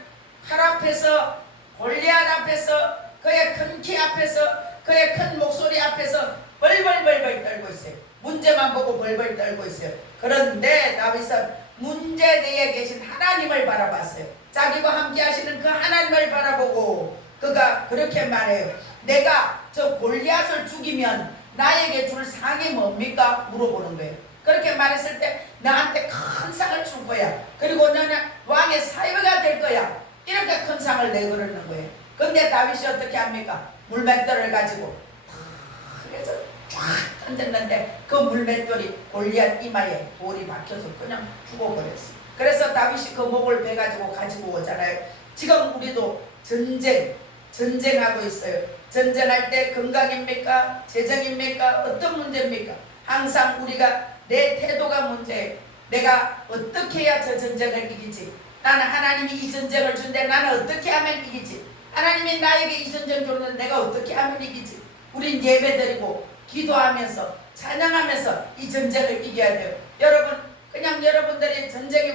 칼 앞에서, 골리앗 앞에서, 그의 큰 키 앞에서, 그의 큰 목소리 앞에서 벌벌벌벌 떨고 있어요. 문제만 보고 벌벌 떨고 있어요. 그런데 다윗은 문제대에 계신 하나님을 바라봤어요. 자기와 함께 하시는 그 하나님을 바라보고 그가 그렇게 말해요. 내가 저 골리앗을 죽이면 나에게 줄 상이 뭡니까? 물어보는 거예요. 그렇게 말했을 때 나한테 큰 상을 줄 거야. 그리고 너는 왕의 사위가 될 거야. 이렇게 큰 상을 내걸는 거예요. 근데 다윗이 어떻게 합니까? 물맷돌을 가지고 그래서 쫙 던졌는데 그 물맷돌이 골리앗 이마에 돌이 박혀서 그냥 죽어버렸어요. 그래서 다윗이 그 목을 베가지고 가지고 오잖아요. 지금 우리도 전쟁하고 있어요. 전쟁할 때 건강입니까? 재정입니까? 어떤 문제입니까? 항상 우리가 내 태도가 문제예요. 내가 어떻게 해야 저 전쟁을 이기지? 나는 하나님이 이 전쟁을 준대 나는 어떻게 하면 이기지? 하나님이 나에게 이 전쟁 줬는데 내가 어떻게 하면 이기지? 우린 예배드리고 기도하면서 찬양하면서 이 전쟁을 이겨야 돼요. 여러분 그냥 여러분들이 전쟁이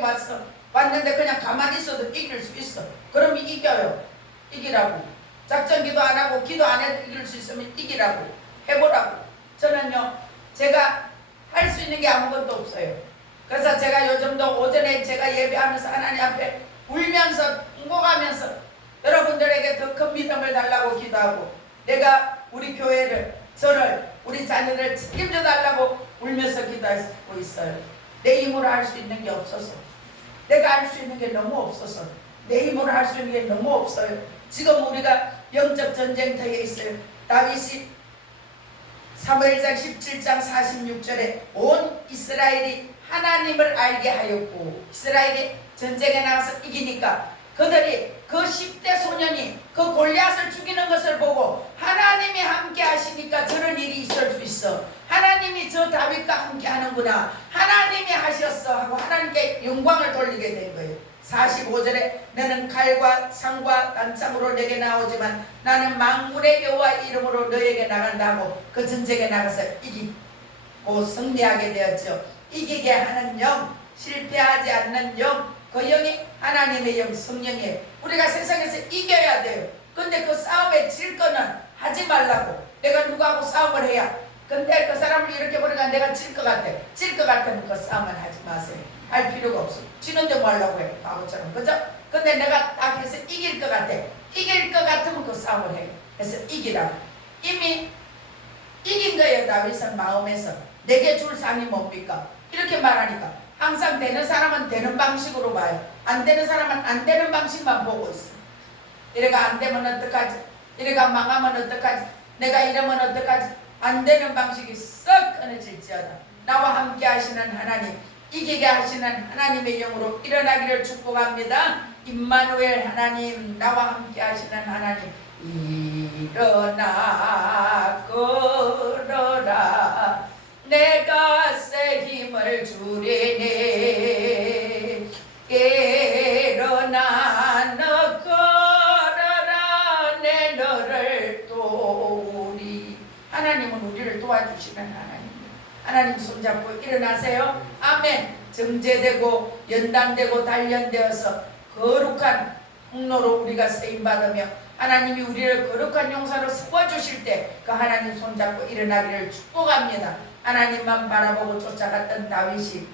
왔는데 그냥 가만히 있어도 이길 수 있어. 그럼 이겨요. 이기라고. 작전 기도 안 하고 기도 안 해도 이길 수 있으면 이기라고. 해보라고. 저는요 제가 할 수 있는 게 아무것도 없어요. 그래서 제가 요즘도 오전에 제가 예배하면서 하나님 앞에 울면서 응고하면서 여러분들에게 더 큰 믿음을 달라고 기도하고 내가 우리 교회를 저를 우리 자녀를 책임져 달라고 울면서 기도하고 있어요. 내 힘으로 할 수 있는 게 없어서 내가 할 수 있는 게 너무 없어서 내 힘으로 할 수 있는 게 너무 없어요. 지금 우리가 영적 전쟁터에 있어요. 다윗이 사무엘상 17장 46절에 온 이스라엘이 하나님을 알게 하였고 이스라엘이 전쟁에 나가서 이기니까 그들이 그 10대 소년이 그 골리앗을 죽이는 것을 보고 하나님이 함께 하시니까 저런 일이 있을 수 있어. 하나님이 저 다윗과 함께 하는구나. 하나님이 하셨어 하고 하나님께 영광을 돌리게 된 거예요. 45절에 너는 칼과 창과 단창으로 내게 나오지만 나는 만군의 여호와의 이름으로 너에게 나간다 하고 그 전쟁에 나가서 이기고 승리하게 되었죠. 이기게 하는 영, 실패하지 않는 영, 그 영이 하나님의 영, 성령이에요. 우리가 세상에서 이겨야 돼요. 근데 그 싸움에 질 거는 하지 말라고. 내가 누구하고 싸움을 해야 근데 그 사람을 이렇게 보니까 내가 질 것 같아. 질 것 같으면 그 싸움은 하지 마세요. 할 필요가 없어. 지는데 뭐 하려고 해. 바보처럼. 그죠? 근데 내가 딱 해서 이길 것 같아. 이길 것 같으면 그 싸움을 해. 그래서 이기라고. 이미 이긴 거예요. 다윗은 마음에서. 내게 줄 상이 뭡니까? 이렇게 말하니까 항상 되는 사람은 되는 방식으로 봐요. 안 되는 사람은 안 되는 방식만 보고 있어. 이래가 안 되면 어떡하지? 이래가 망하면 어떡하지? 내가 이러면 어떡하지? 안 되는 방식이 썩 끊어질지어다. 나와 함께 하시는 하나님, 이기게 하시는 하나님의 영으로 일어나기를 축복합니다. 임마누엘 하나님, 나와 함께 하시는 하나님, 일어나 걸어라. 내가 새 힘을 주리니 일어나 너 걸어라. 내 너를 도우리. 하나님 손잡고 일어나세요. 아멘. 정제되고 연단되고 단련되어서 거룩한 통로로 우리가 쓰임받으며 하나님이 우리를 거룩한 용사로 세워주실 때 그 하나님 손잡고 일어나기를 축복합니다. 하나님만 바라보고 쫓아갔던 다윗이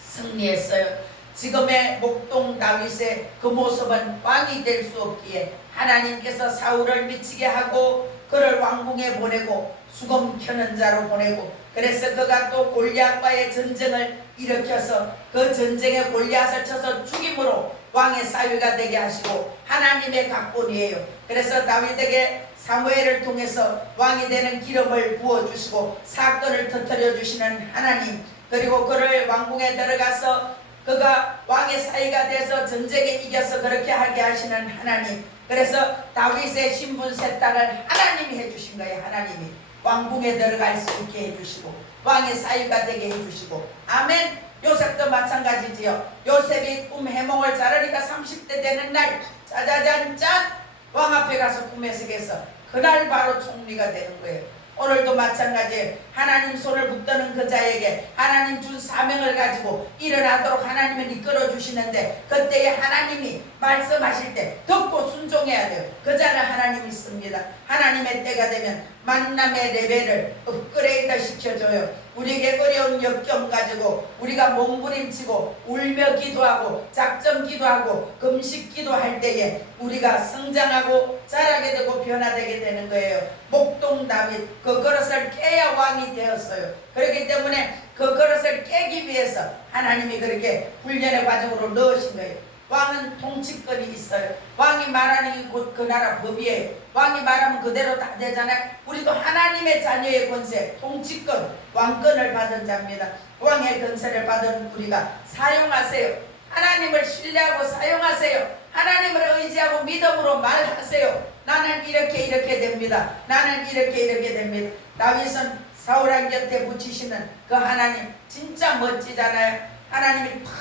승리했어요. 지금의 목동 다윗의 그 모습은 왕이 될 수 없기에 하나님께서 사울을 미치게 하고 그를 왕궁에 보내고 수금 켜는 자로 보내고, 그래서 그가 또 골리앗과의 전쟁을 일으켜서 그 전쟁에 골리앗을 쳐서 죽임으로 왕의 사위가 되게 하시고 하나님의 각본이에요. 그래서 다윗에게 사무엘을 통해서 왕이 되는 기름을 부어주시고 사건을 터뜨려 주시는 하나님, 그리고 그를 왕궁에 들어가서 그가 왕의 사위가 돼서 전쟁에 이겨서 그렇게 하게 하시는 하나님, 그래서 다윗의 신분 세탁을 하나님이 해주신 거예요. 하나님이 왕궁에 들어갈 수 있게 해주시고 왕의 사위가 되게 해주시고. 아멘. 요셉도 마찬가지지요. 요셉이 꿈 해몽을 자르니까 30대 되는 날 짜자잔짠 왕 앞에 가서 꿈의 세계에서 그날 바로 총리가 되는 거예요. 오늘도 마찬가지예요. 하나님 손을 붙드는 그 자에게 하나님 준 사명을 가지고 일어나도록 하나님은 이끌어 주시는데, 그때에 하나님이 말씀하실 때 듣고 순종해야 돼요. 그 자를 하나님이 씁니다. 하나님의 때가 되면 만남의 레벨을 업그레이드 시켜줘요. 우리에게 어려운 역경 가지고 우리가 몸부림치고 울며 기도하고 작정 기도하고 금식 기도할 때에 우리가 성장하고 자라게 되고 변화되게 되는 거예요. 목동 다윗 그 그릇을 깨야 왕이 되었어요. 그렇기 때문에 그 그릇을 깨기 위해서 하나님이 그렇게 훈련의 과정으로 넣으신 거예요. 왕은 통치권이 있어요. 왕이 말하는 게 곧 그 나라 법이에요. 왕이 말하면 그대로 다 되잖아요. 우리도 하나님의 자녀의 권세, 통치권, 왕권을 받은 자입니다. 왕의 권세를 받은 우리가 사용하세요. 하나님을 신뢰하고 사용하세요. 하나님을 의지하고 믿음으로 말하세요. 나는 이렇게 됩니다. 나는 이렇게 됩니다. 다윗은 사울왕 곁에 붙이시는 그 하나님 진짜 멋지잖아요. 하나님이 탁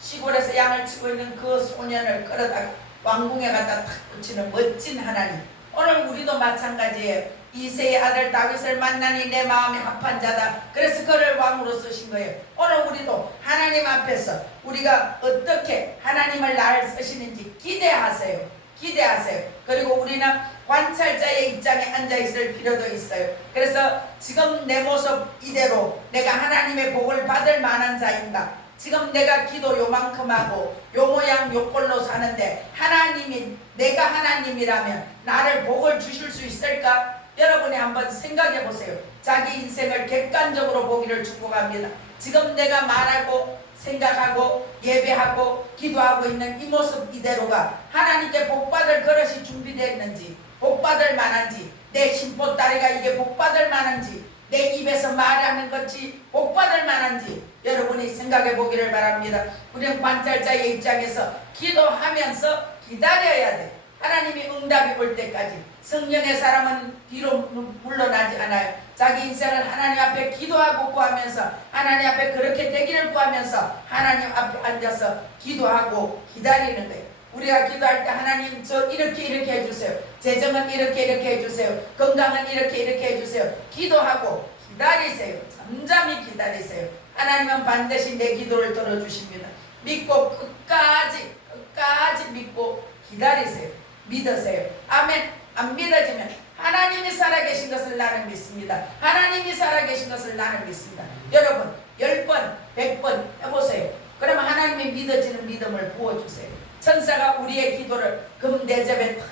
시골에서 양을 치고 있는 그 소년을 끌어다가 왕궁에 갖다 탁 붙이는 멋진 하나님. 오늘 우리도 마찬가지예요. 이새의 아들 다윗을 만나니 내 마음이 합한 자다. 그래서 그를 왕으로 쓰신 거예요. 오늘 우리도 하나님 앞에서 우리가 어떻게 하나님을 날 쓰시는지 기대하세요. 기대하세요. 그리고 우리는 관찰자의 입장에 앉아있을 필요도 있어요. 그래서 지금 내 모습 이대로 내가 하나님의 복을 받을 만한 자인가? 지금 내가 기도 요만큼 하고 요 모양 요 꼴로 사는데 하나님이, 내가 하나님이라면 나를 복을 주실 수 있을까? 여러분이 한번 생각해 보세요. 자기 인생을 객관적으로 보기를 축복합니다. 지금 내가 말하고 생각하고 예배하고 기도하고 있는 이 모습 이대로가 하나님께 복받을 그릇이 준비되어 있는지, 복받을 만한지, 내 심보따리가 이게 복받을 만한지, 내 입에서 말하는 것이 복받을 만한지 여러분이 생각해 보기를 바랍니다. 우리는 관찰자의 입장에서 기도하면서 기다려야 돼. 하나님이 응답이 올 때까지. 성령의 사람은 뒤로 물러나지 않아요. 자기 인생을 하나님 앞에 기도하고 구하면서 하나님 앞에 그렇게 되기를 구하면서 하나님 앞에 앉아서 기도하고 기다리는 거예요. 우리가 기도할 때 하나님 저 이렇게 해주세요. 재정은 이렇게 해주세요. 건강은 이렇게 해주세요. 기도하고 기다리세요. 잠잠히 기다리세요. 하나님은 반드시 내 기도를 들어주십니다. 믿고 끝까지 믿고 기다리세요. 믿으세요. 아멘. 안 믿어지면 하나님이 살아계신 것을 나는 믿습니다. 하나님이 살아계신 것을 나는 믿습니다. 여러분 10번 100번 해보세요. 그러면 하나님이 믿어지는 믿음을 부어주세요. 천사가 우리의 기도를 금 대접에 탁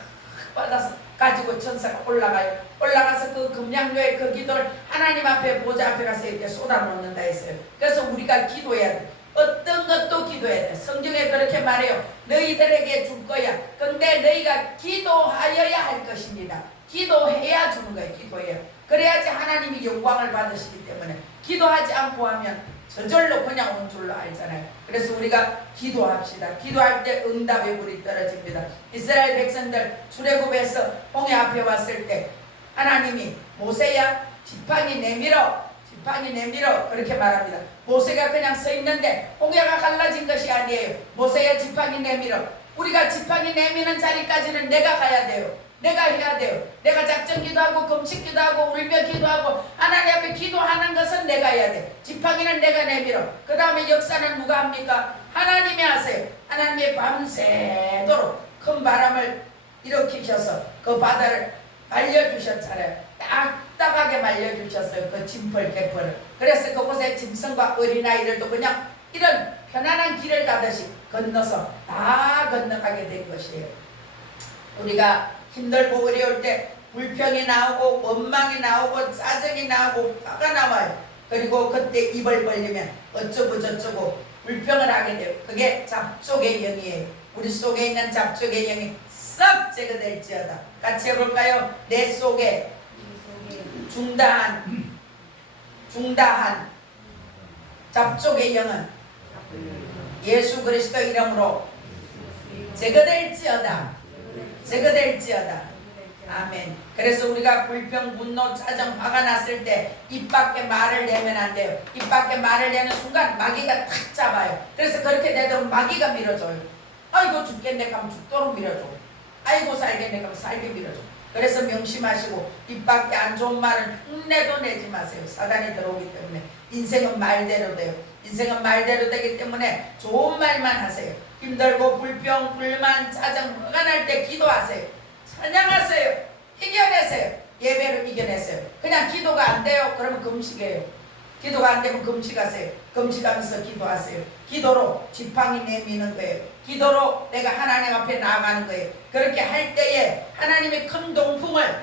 받아서 가지고 천사가 올라가요. 올라가서 그 금양료의 그 기도를 하나님 앞에 보좌 앞에 가서 이렇게 쏟아놓는다 했어요. 그래서 우리가 기도해야 돼. 어떤 것도 기도해야 돼. 성경에 그렇게 말해요. 너희들에게 줄 거야. 근데 너희가 기도하여야 할 것입니다. 기도해야 주는 거예요. 기도해요. 그래야지 하나님이 영광을 받으시기 때문에. 기도하지 않고 하면 저절로 그냥 온 줄로 알잖아요. 그래서 우리가 기도합시다. 기도할 때 응답의 불이 떨어집니다. 이스라엘 백성들 출애굽에서 홍해 앞에 왔을 때 하나님이 모세야 지팡이 내밀어 그렇게 말합니다. 모세가 그냥 서 있는데 홍해가 갈라진 것이 아니에요. 모세야 지팡이 내밀어. 우리가 지팡이 내미는 자리까지는 내가 가야 돼요. 내가 해야 돼요. 내가 작정 기도하고 금식 기도하고 울며 기도하고 하나님 앞에 기도하는 것은 내가 해야 돼. 지팡이는 내가 내밀어. 그 다음에 역사는 누가 합니까? 하나님이 하세요. 하나님이 밤새도록 큰 바람을 일으키셔서 그 바다를 말려주셨잖아요. 딱딱하게 말려주셨어요. 그 짐벌 개펄을. 그래서 그곳에 짐승과 어린아이들도 그냥 이런 편안한 길을 가듯이 건너서 다 건너가게 된 것이에요. 우리가 힘들고 어려울 때 불평이 나오고 원망이 나오고 짜증이 나오고 화가 나와요. 그리고 그때 입을 벌리면 어쩌고 저쩌고 불평을 하게 돼요. 그게 잡족의 영이에요. 우리 속에 있는 잡족의 영이 싹 제거될지어다. 같이 해볼까요? 내 속에 중다한 잡족의 영은 예수 그리스도 이름으로 제거될지어다. 아멘. 그래서 우리가 불평, 분노, 짜증, 화가 났을 때 입 밖에 말을 내면 안 돼요. 입 밖에 말을 내는 순간 마귀가 탁 잡아요. 그래서 그렇게 되도록 마귀가 밀어줘요. 아이고 죽겠네 하면 죽도록 밀어줘. 아이고 살겠네 하면 살게 밀어줘. 그래서 명심하시고 입 밖에 안 좋은 말은 흉내도 내지 마세요. 사단이 들어오기 때문에. 인생은 말대로 돼요. 인생은 말대로 되기 때문에 좋은 말만 하세요. 힘들고 불평, 불만, 짜증, 화가 날 때 기도하세요. 찬양하세요. 이겨내세요. 예배로 이겨내세요. 그냥 기도가 안 돼요. 그러면 금식해요. 기도가 안 되면 금식하세요. 금식하면서 기도하세요. 기도로 지팡이 내미는 거예요. 기도로 내가 하나님 앞에 나아가는 거예요. 그렇게 할 때에 하나님의 큰 동풍을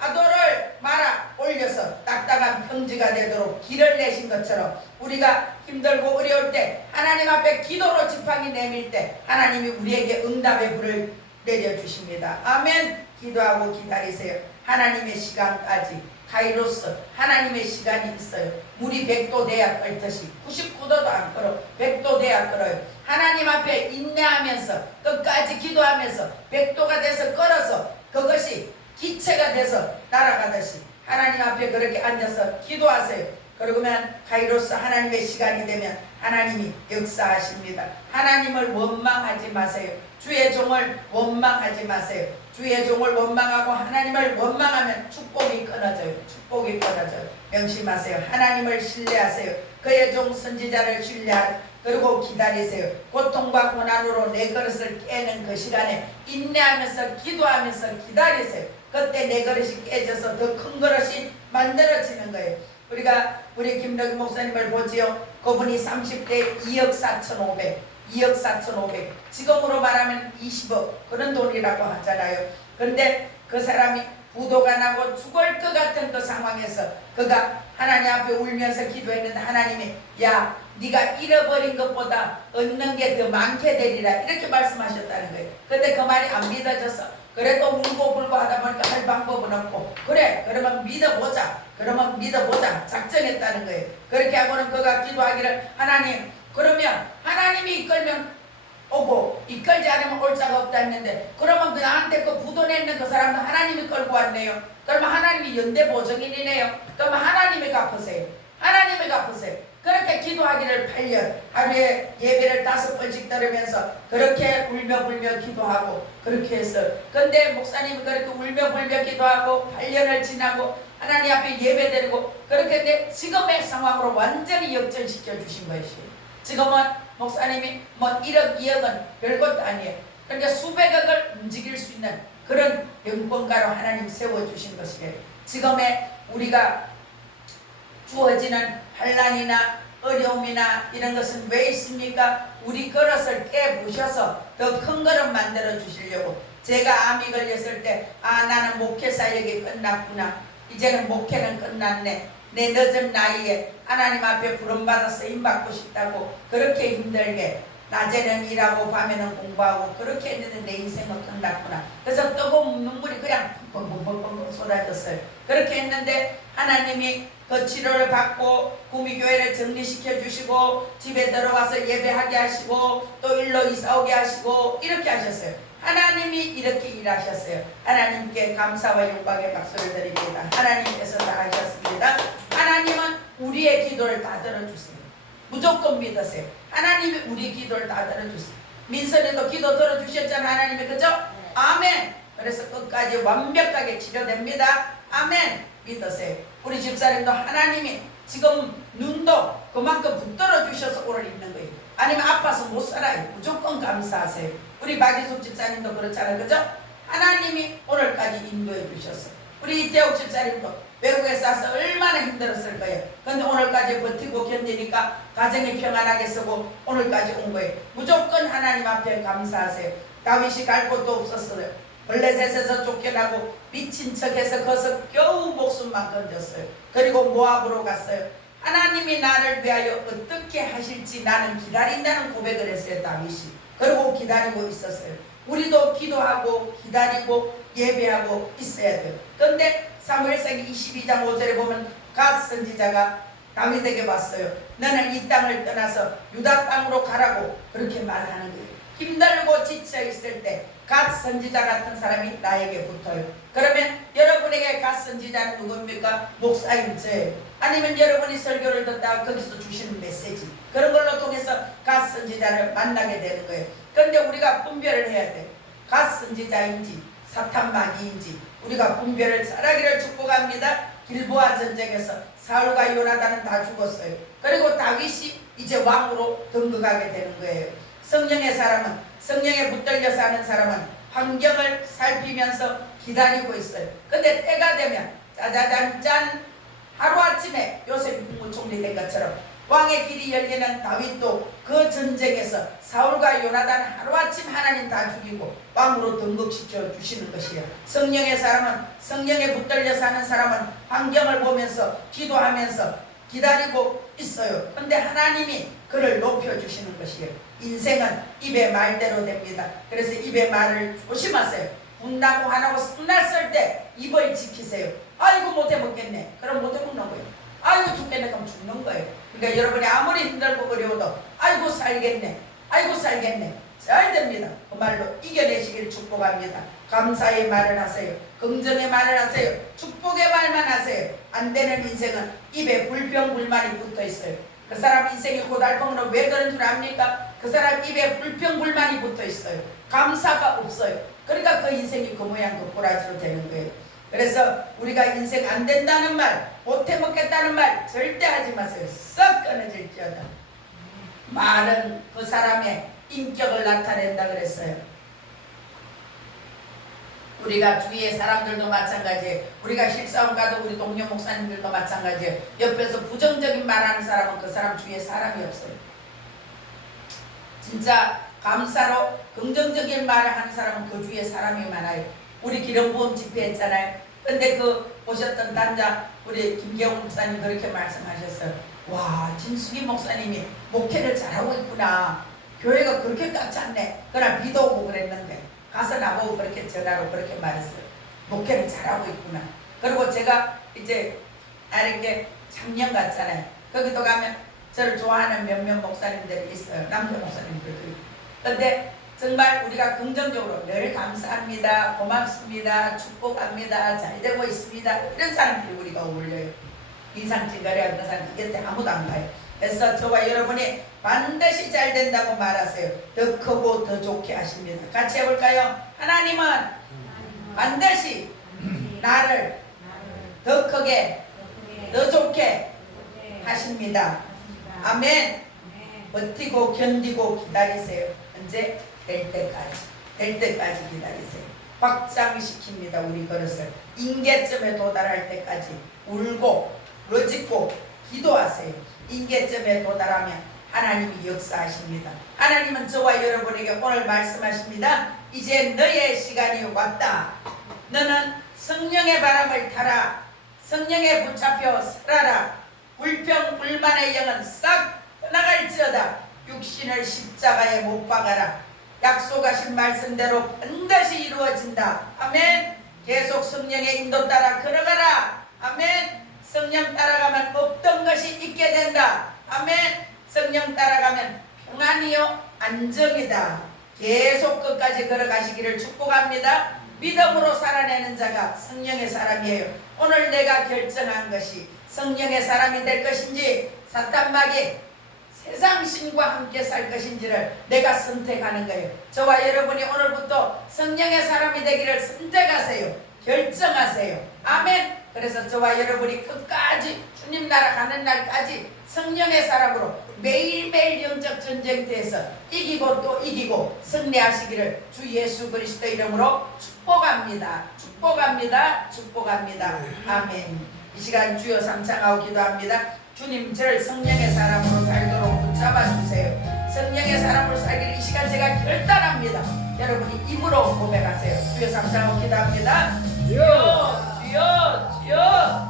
파도를 말아 올려서 딱딱한 평지가 되도록 길을 내신 것처럼 우리가 힘들고 어려울 때 하나님 앞에 기도로 지팡이 내밀 때 하나님이 우리에게 응답의 불을 내려주십니다. 아멘. 기도하고 기다리세요. 하나님의 시간까지 카이로스 하나님의 시간이 있어요. 물이 100도 돼야 끓듯이 99도도 안 끓어 100도 돼야 끓어요. 하나님 앞에 인내하면서 끝까지 기도하면서 100도가 돼서 끓어서 그것이 기체가 돼서 날아가듯이 하나님 앞에 그렇게 앉아서 기도하세요. 그러면 카이로스 하나님의 시간이 되면 하나님이 역사하십니다. 하나님을 원망하지 마세요. 주의 종을 원망하지 마세요. 주의 종을 원망하고 하나님을 원망하면 축복이 끊어져요. 축복이 끊어져요. 명심하세요. 하나님을 신뢰하세요. 그의 종 선지자를 신뢰하고 그리고 기다리세요. 고통과 고난으로 내 그릇을 깨는 그 시간에 인내하면서 기도하면서 기다리세요. 그때 내 그릇이 깨져서 더 큰 그릇이 만들어지는 거예요. 우리가 우리 김덕희 목사님을 보지요. 그분이 30대 2억 4,500 지금으로 말하면 20억 그런 돈이라고 하잖아요. 그런데 그 사람이 부도가 나고 죽을 것 같은 그 상황에서 그가 하나님 앞에 울면서 기도했는데 하나님이 야 네가 잃어버린 것보다 얻는 게 더 많게 되리라 이렇게 말씀하셨다는 거예요. 근데 그 말이 안 믿어져서 그래도 울고 불고 하다 보니까 할 방법은 없고 그래 그러면 믿어보자 작정했다는 거예요. 그렇게 하고는 그가 기도하기를 하나님 그러면 하나님이 이끌면 오고 이끌지 않으면 올 자가 없다 했는데 그러면 그 나한테 그 부도내는 그 사람도 하나님이 끌고 왔네요. 그러면 하나님이 연대보증인이네요. 그러면 하나님이 갚으세요. 그렇게 기도하기를 8년 하루에 예배를 5번씩 들으면서 그렇게 울며 불며 기도하고 그렇게 해서 근데 목사님이 그렇게 울며 불며 기도하고 8년을 지나고 하나님 앞에 예배 드리고 그렇게 내 지금의 상황으로 완전히 역전시켜 주신 것이에요. 지금은 목사님이 뭐 1억 2억은 별것도 아니에요. 그러니까 수백억을 움직일 수 있는 그런 영권가로 하나님 세워주신 것이에요. 지금의 우리가 주어지는 환난이나 어려움이나 이런 것은 왜 있습니까? 우리 그릇을 깨부셔서 더 큰 그릇 만들어 주시려고. 제가 암이 걸렸을 때 나는 목회 사역이 끝났구나. 이제는 목회는 끝났네. 내 늦은 나이에 하나님 앞에 부름받아 쓰임받고 싶다고 그렇게 힘들게 낮에는 일하고 밤에는 공부하고 그렇게 했는데 내 인생은 끝났구나. 그래서 뜨거운 눈물이 그냥 뻥뻥뻥뻥 쏟아졌어요. 그렇게 했는데 하나님이 그 치료를 받고 구미교회를 정리시켜 주시고 집에 들어와서 예배하게 하시고 또 일로 이사오게 하시고 이렇게 하셨어요. 하나님이 이렇게 일하셨어요. 하나님께 감사와 영광의 박수를 드립니다. 하나님께서 다 하셨습니다. 하나님은 우리의 기도를 다 들어주세요. 무조건 믿으세요. 하나님이 우리 기도를 다 들어주세요. 민선이도 기도 들어주셨잖아요. 하나님이 그죠? 아멘. 그래서 끝까지 완벽하게 치료됩니다. 아멘. 믿으세요. 우리 집사님도 하나님이 지금 눈도 그만큼 붙들어 주셔서 오늘 있는 거예요. 아니면 아파서 못 살아요. 무조건 감사하세요. 우리 박이숙 집사님도 그렇잖아요. 그죠? 하나님이 오늘까지 인도해 주셨어요. 우리 이태욱 집사님도 외국에 싸서 얼마나 힘들었을 거예요. 근데 오늘까지 버티고 견디니까 가정이 평안하게 쓰고 오늘까지 온 거예요. 무조건 하나님 앞에 감사하세요. 다윗이 갈 곳도 없었어요. 블레셋에서 쫓겨나고 미친 척해서 거기서 겨우 목숨만 건졌어요. 그리고 모압으로 갔어요. 하나님이 나를 위하여 어떻게 하실지 나는 기다린다는 고백을 했어요. 다윗이. 그리고 기다리고 있었어요. 우리도 기도하고 기다리고 예배하고 있어야 돼요. 그런데 사무엘상 22장 5절에 보면 갓 선지자가 다윗에게 왔어요. 너는 이 땅을 떠나서 유다 땅으로 가라고 그렇게 말하는 거예요. 힘들고 지쳐 있을 때 갓 선지자 같은 사람이 나에게 붙어요. 그러면 여러분에게 갓 선지자는 누굽니까? 목사인 저예요. 아니면 여러분이 설교를 듣다가 거기서 주시는 메시지, 그런 걸로 통해서 갓 선지자를 만나게 되는 거예요. 그런데 우리가 분별을 해야 돼요. 갓 선지자인지 사탄 마귀인지 우리가 분별을 잘하기를 축복합니다. 길보아 전쟁에서 사울과 요나단은 다 죽었어요. 그리고 다윗이 이제 왕으로 등극하게 되는 거예요. 성령의 사람은, 성령에 붙들려 사는 사람은 환경을 살피면서 기다리고 있어요. 근데 때가 되면 짜자잔짠, 하루아침에 요셉이 국무총리 된 것처럼 왕의 길이 열리는 다윗도 그 전쟁에서 사울과 요나단 하루아침 하나님 다 죽이고 왕으로 등극시켜 주시는 것이에요. 성령의 사람은, 성령에 붙들려 사는 사람은 환경을 보면서 기도하면서 기다리고 있어요. 근데 하나님이 그를 높여주시는 것이에요. 인생은 입의 말대로 됩니다. 그래서 입의 말을 조심하세요. 분다고 하나고 승났을 때 입을 지키세요. 아이고 못해 먹겠네. 그럼 못해 먹는 거예요. 아이고 죽겠네. 그럼 죽는 거예요. 그러니까 여러분이 아무리 힘들고 어려워도 아이고 살겠네, 아이고 살겠네, 잘 됩니다. 그 말로 이겨내시기를 축복합니다. 감사의 말을 하세요. 긍정의 말을 하세요. 축복의 말만 하세요. 안 되는 인생은 입에 불평불만이 붙어 있어요. 그 사람 인생이 고달픔으로 왜 그런 줄 압니까? 그 사람 입에 불평불만이 붙어 있어요. 감사가 없어요. 그러니까 그 인생이 그 모양 그 꼬라지로 되는 거예요. 그래서 우리가 인생 안 된다는 말, 못해 먹겠다는 말 절대 하지 마세요. 썩 끊어질지어다. 말은 그 사람의 인격을 나타낸다 그랬어요. 우리가 주위의 사람들도 마찬가지예요. 우리가 실싸움 가도 우리 동료 목사님들도 마찬가지예요. 옆에서 부정적인 말하는 사람은 그 사람 주위에 사람이 없어요. 진짜 감사로 긍정적인 말을 하는 사람은 그 주위에 사람이 많아요. 우리 기름부음 집회했잖아요. 근데 그 오셨던 단장 우리 김계훈 목사님 그렇게 말씀하셨어요. 와, 진숙이 목사님이 목회를 잘하고 있구나. 교회가 그렇게 꽉 찼네. 그날 비도 오고 그랬는데 가서 나보고 그렇게 전화로 그렇게 말했어요. 목회를 잘하고 있구나. 그리고 제가 이제 이렇게 작년 갔잖아요. 거기도 가면 저를 좋아하는 몇몇 목사님들이 있어요. 남자 목사님들. 근데 정말 우리가 긍정적으로 늘 감사합니다, 고맙습니다, 축복합니다, 잘 되고 있습니다, 이런 사람들이 우리가 어울려요. 인상찡거려 하는 사람 곁에 아무도 안 가요. 그래서 저와 여러분이 반드시 잘 된다고 말하세요. 더 크고 더 좋게 하십니다. 같이 해볼까요? 하나님은 반드시 나를 더 크게 더 좋게 하십니다. 아멘. 버티고 견디고 기다리세요. 언제? 될 때까지 기다리세요. 확장시킵니다. 우리 그릇을 인계점에 도달할 때까지 울고 부르짖고 기도하세요. 인계점에 도달하면 하나님이 역사하십니다. 하나님은 저와 여러분에게 오늘 말씀하십니다. 이제 너의 시간이 왔다. 너는 성령의 바람을 타라. 성령에 붙잡혀 살아라. 불평불만의 영은 싹 떠나갈지어다. 육신을 십자가에 못 박아라. 약속하신 말씀대로 반드시 이루어진다. 아멘. 계속 성령의 인도 따라 걸어가라. 아멘. 성령 따라가면 없던 것이 있게 된다. 아멘. 성령 따라가면 평안이요 안정이다. 계속 끝까지 걸어가시기를 축복합니다. 믿음으로 살아내는 자가 성령의 사람이에요. 오늘 내가 결정한 것이 성령의 사람이 될 것인지 사탄 마귀 세상 신과 함께 살 것인지를 내가 선택하는 거예요. 저와 여러분이 오늘부터 성령의 사람이 되기를 선택하세요. 결정하세요. 아멘. 그래서 저와 여러분이 끝까지 주님 나라 가는 날까지 성령의 사람으로 매일매일 영적 전쟁터에서 이기고 또 이기고 승리하시기를 주 예수 그리스도 이름으로 축복합니다. 축복합니다. 축복합니다. 아멘. 이 시간 주여 삼창하고 기도합니다. 주님 저를 성령의 사람으로 살도록 붙잡아주세요. 성령의 사람으로 살기를 이 시간 제가 결단합니다. 여러분이 입으로 고백하세요. 주여 삼창하고 기도합니다. 주여 주여 주여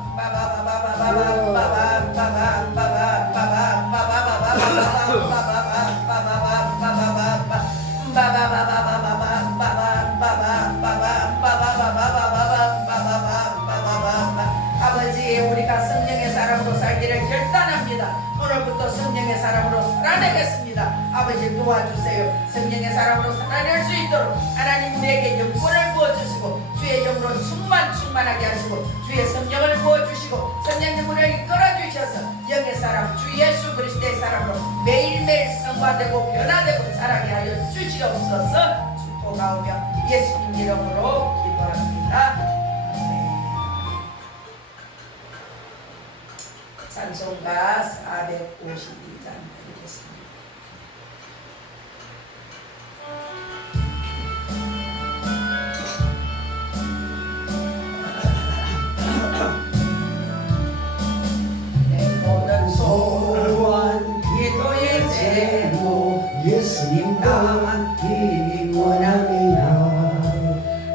아버지 우리가 성령의 사람으로 살기를 결단합니다. 오늘부터 성령의 사람으로 살아내겠습니다. 아버지 도와주세요. 성령의 사람으로 살아낼 수 있도록 하나님 우리에게 영권을 부어주시고 주의 영으로 충만하게 하시고 주의 성령을 부어주시고 성령님 우리를 이끌어주셔서 영의 사람 주 예수 그리스도의 사람으로 매일매일 성화되고 변화되고 자라게 하여 주시옵소서. 축복하오며 예수님 이름으로 기도합니다. 찬송가 452장 드리겠습니다. 내 모든 소원 기도의 제목 예수님 닮기 원합니다.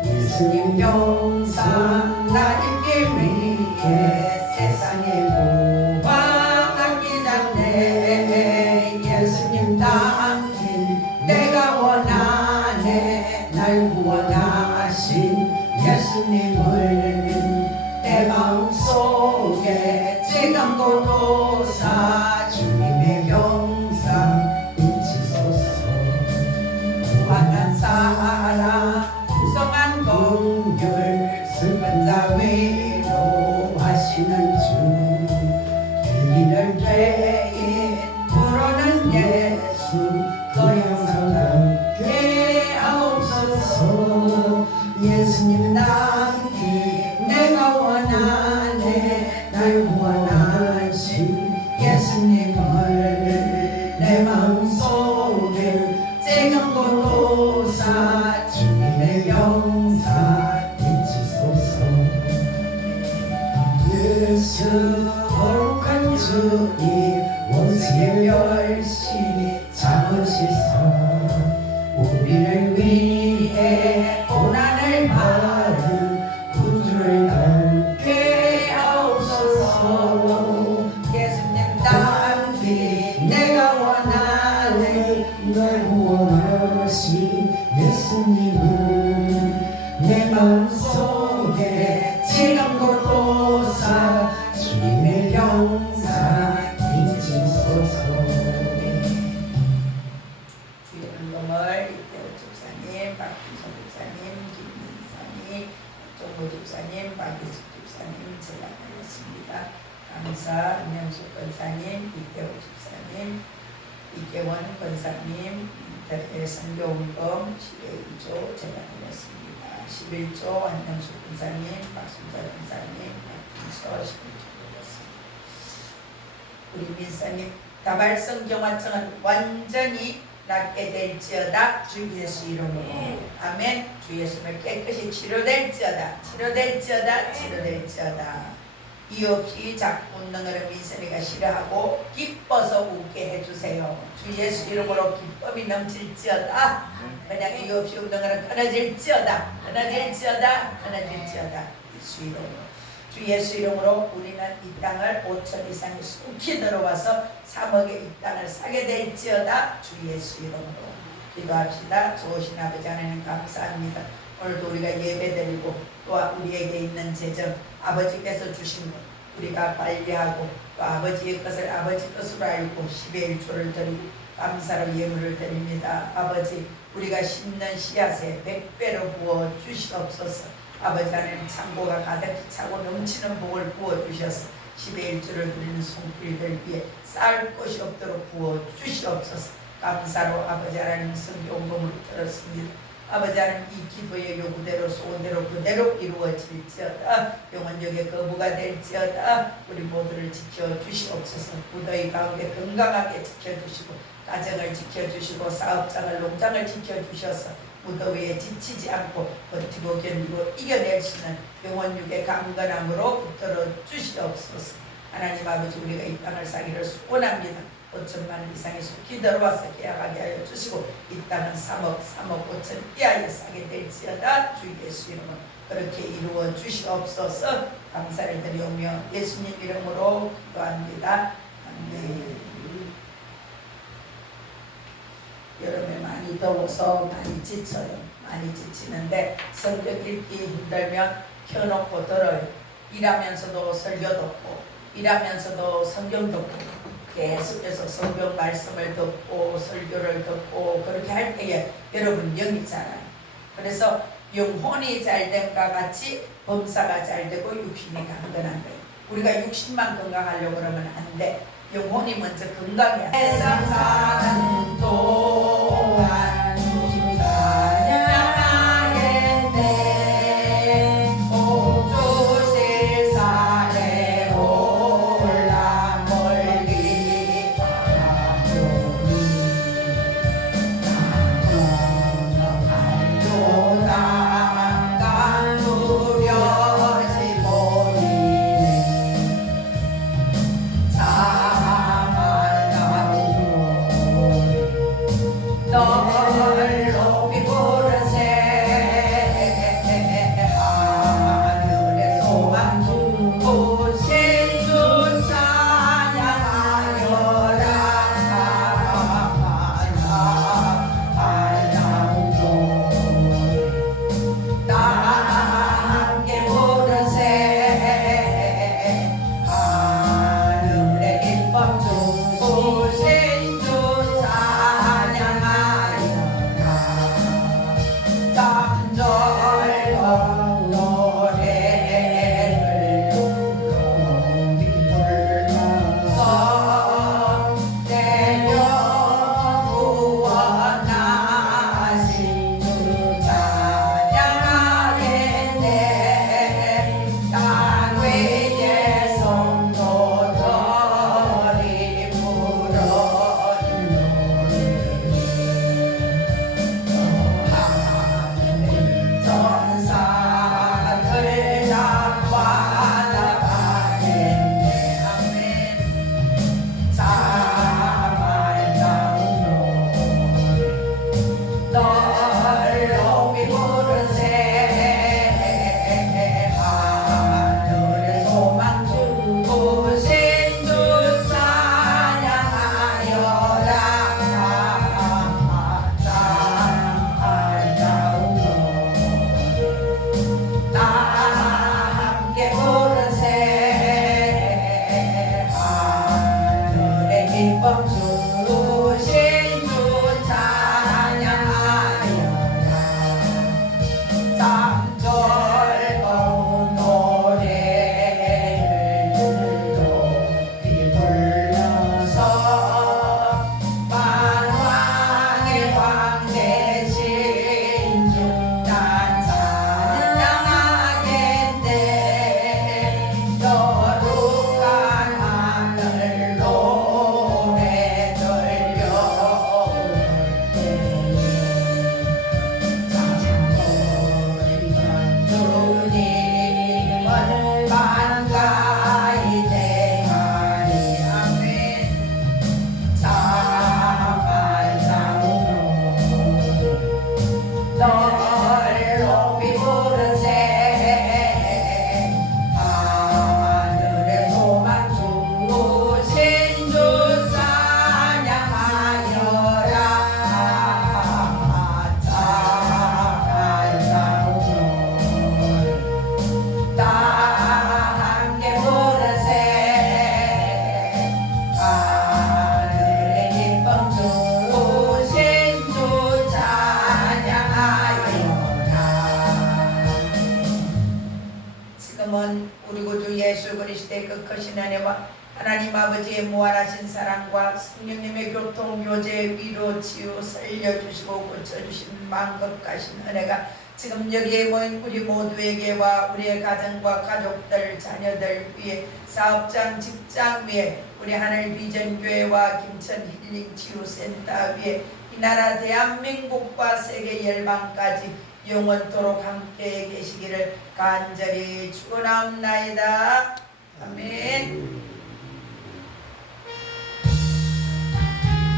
예수님 영상 나에게 위해 세상에 예수님 닮긴 내가 원하네. 날 구원하신 예수님을 내 마음속에 지금 고도사 주님의 영상 비치소서. 무한한 사랑 풍성한 긍휼 슬픈 자 위로하시는 주 길이를 되인 부르는 예수 그 영상 함께 하옵소서. 예수님 남기 내가 원하네. 날 구원하신 예수님을 내 마음속에 지금 고도사 주님의 영상 비치소서. 예수 거룩한 주님 원수의 열심히 참으시사 우리를 위해 고난을 받은 구주를 닮게 하옵소서. 예수님 닮기 내가 원하는 날 구원하신 예수님은 내 마음속에 지금 고도사 주님의 영상 비치소서. 주의 은총을 이태호 집사님, 박준성 집사님, 김민사님, 정모 집사님, 박기숙 집사님 제가 드렸습니다. 감사 은영숙 권사님, 이태호 집사님, 이계원 권사님, 선교운동 11조 제가 드렸습니다. 11조 안영숙 권사님, 박순자 권사님, 박준서 11조 우리 민사님 다발성 경화증은 완전히 낫게 될지어다 주 예수 이름으로. 아멘. 주 예수를 깨끗이 치료될지어다 치료될지어다. 이유 없이 자꾸 웃는 것을 민선이가 싫어하고 기뻐서 웃게 해주세요. 주 예수 이름으로 기쁨이 넘칠지어다. 그냥 이유 없이 웃는 것은 끊어질지어다 예수 이름으로. 주 예수 이름으로 우리는 이 땅을 5천 이상이 속히 들어와서 3억의 이 땅을 사게 될지어다. 주 예수 이름으로 기도합시다. 좋으신 아버지 하나님 감사합니다. 오늘도 우리가 예배드리고 또 우리에게 있는 재정 아버지께서 주신 것 우리가 관리하고 또 아버지의 것을 아버지 것으로 알고 10의 1조를 드리고 감사로 예물을 드립니다. 아버지 우리가 심는 씨앗에 100배로 부어 주시옵소서. 아버지 하나님 창고가 가득히 차고 넘치는 복을 부어주셔서 10의 1조를 드리는 손길들 위에 쌓을 것이 없도록 부어주시옵소서. 감사로 아버지 하나님 성경봉으로 들었습니다. 아버지 하나님 이 기도의 요구대로 소원대로 그대로 이루어질지어다. 영원역의 거부가 될지어다. 우리 모두를 지켜주시옵소서. 무더위 가운데 건강하게 지켜주시고 가정을 지켜주시고 사업장을 농장을 지켜주셔서 무더위에 지치지 않고 버티고 견디고 이겨낼 수 있는 영원육의 강건함으로 붙들어 주시옵소서. 하나님 아버지 우리가 이 땅을 사기를 소원합니다. 5천만 원 이상이 속히 들어와서 계약하게 하여 주시고 이 땅은 3억 5천 이하에 사게 될지어다. 주 예수 이름으로 그렇게 이루어 주시옵소서. 감사를 드리오며 예수님 이름으로 기도합니다. 아멘. 여름에 많이 더워서 많이 지쳐요. 많이 지치는데 성경 읽기 힘들면 켜놓고 들어요. 일하면서도 설교 듣고 일하면서도 성경 듣고 계속해서 성경 말씀을 듣고 설교를 듣고 그렇게 할 때에 여러분 영이 자라요. 그래서 영혼이 잘됨과 같이 범사가 잘되고 육신이 강건한 거예요. 우리가 육신만 건강하려고 그러면 안 돼. 영혼이 먼저 건강해야 돼. 세상 사는 동안 하나님 아버지의 무한하신 사랑과 성령님의 교통, 교제, 위로, 치유, 살려주시고 고쳐주신 만극하신 은혜가 지금 여기에 모인 우리 모두에게와 우리의 가정과 가족들, 자녀들 위에, 사업장, 직장 위에, 우리 하늘 비전교회와 김천 힐링 치유센터 위에, 이 나라 대한민국과 세계 열방까지 영원토록 함께 계시기를 간절히 축원하옵나이다. 아멘.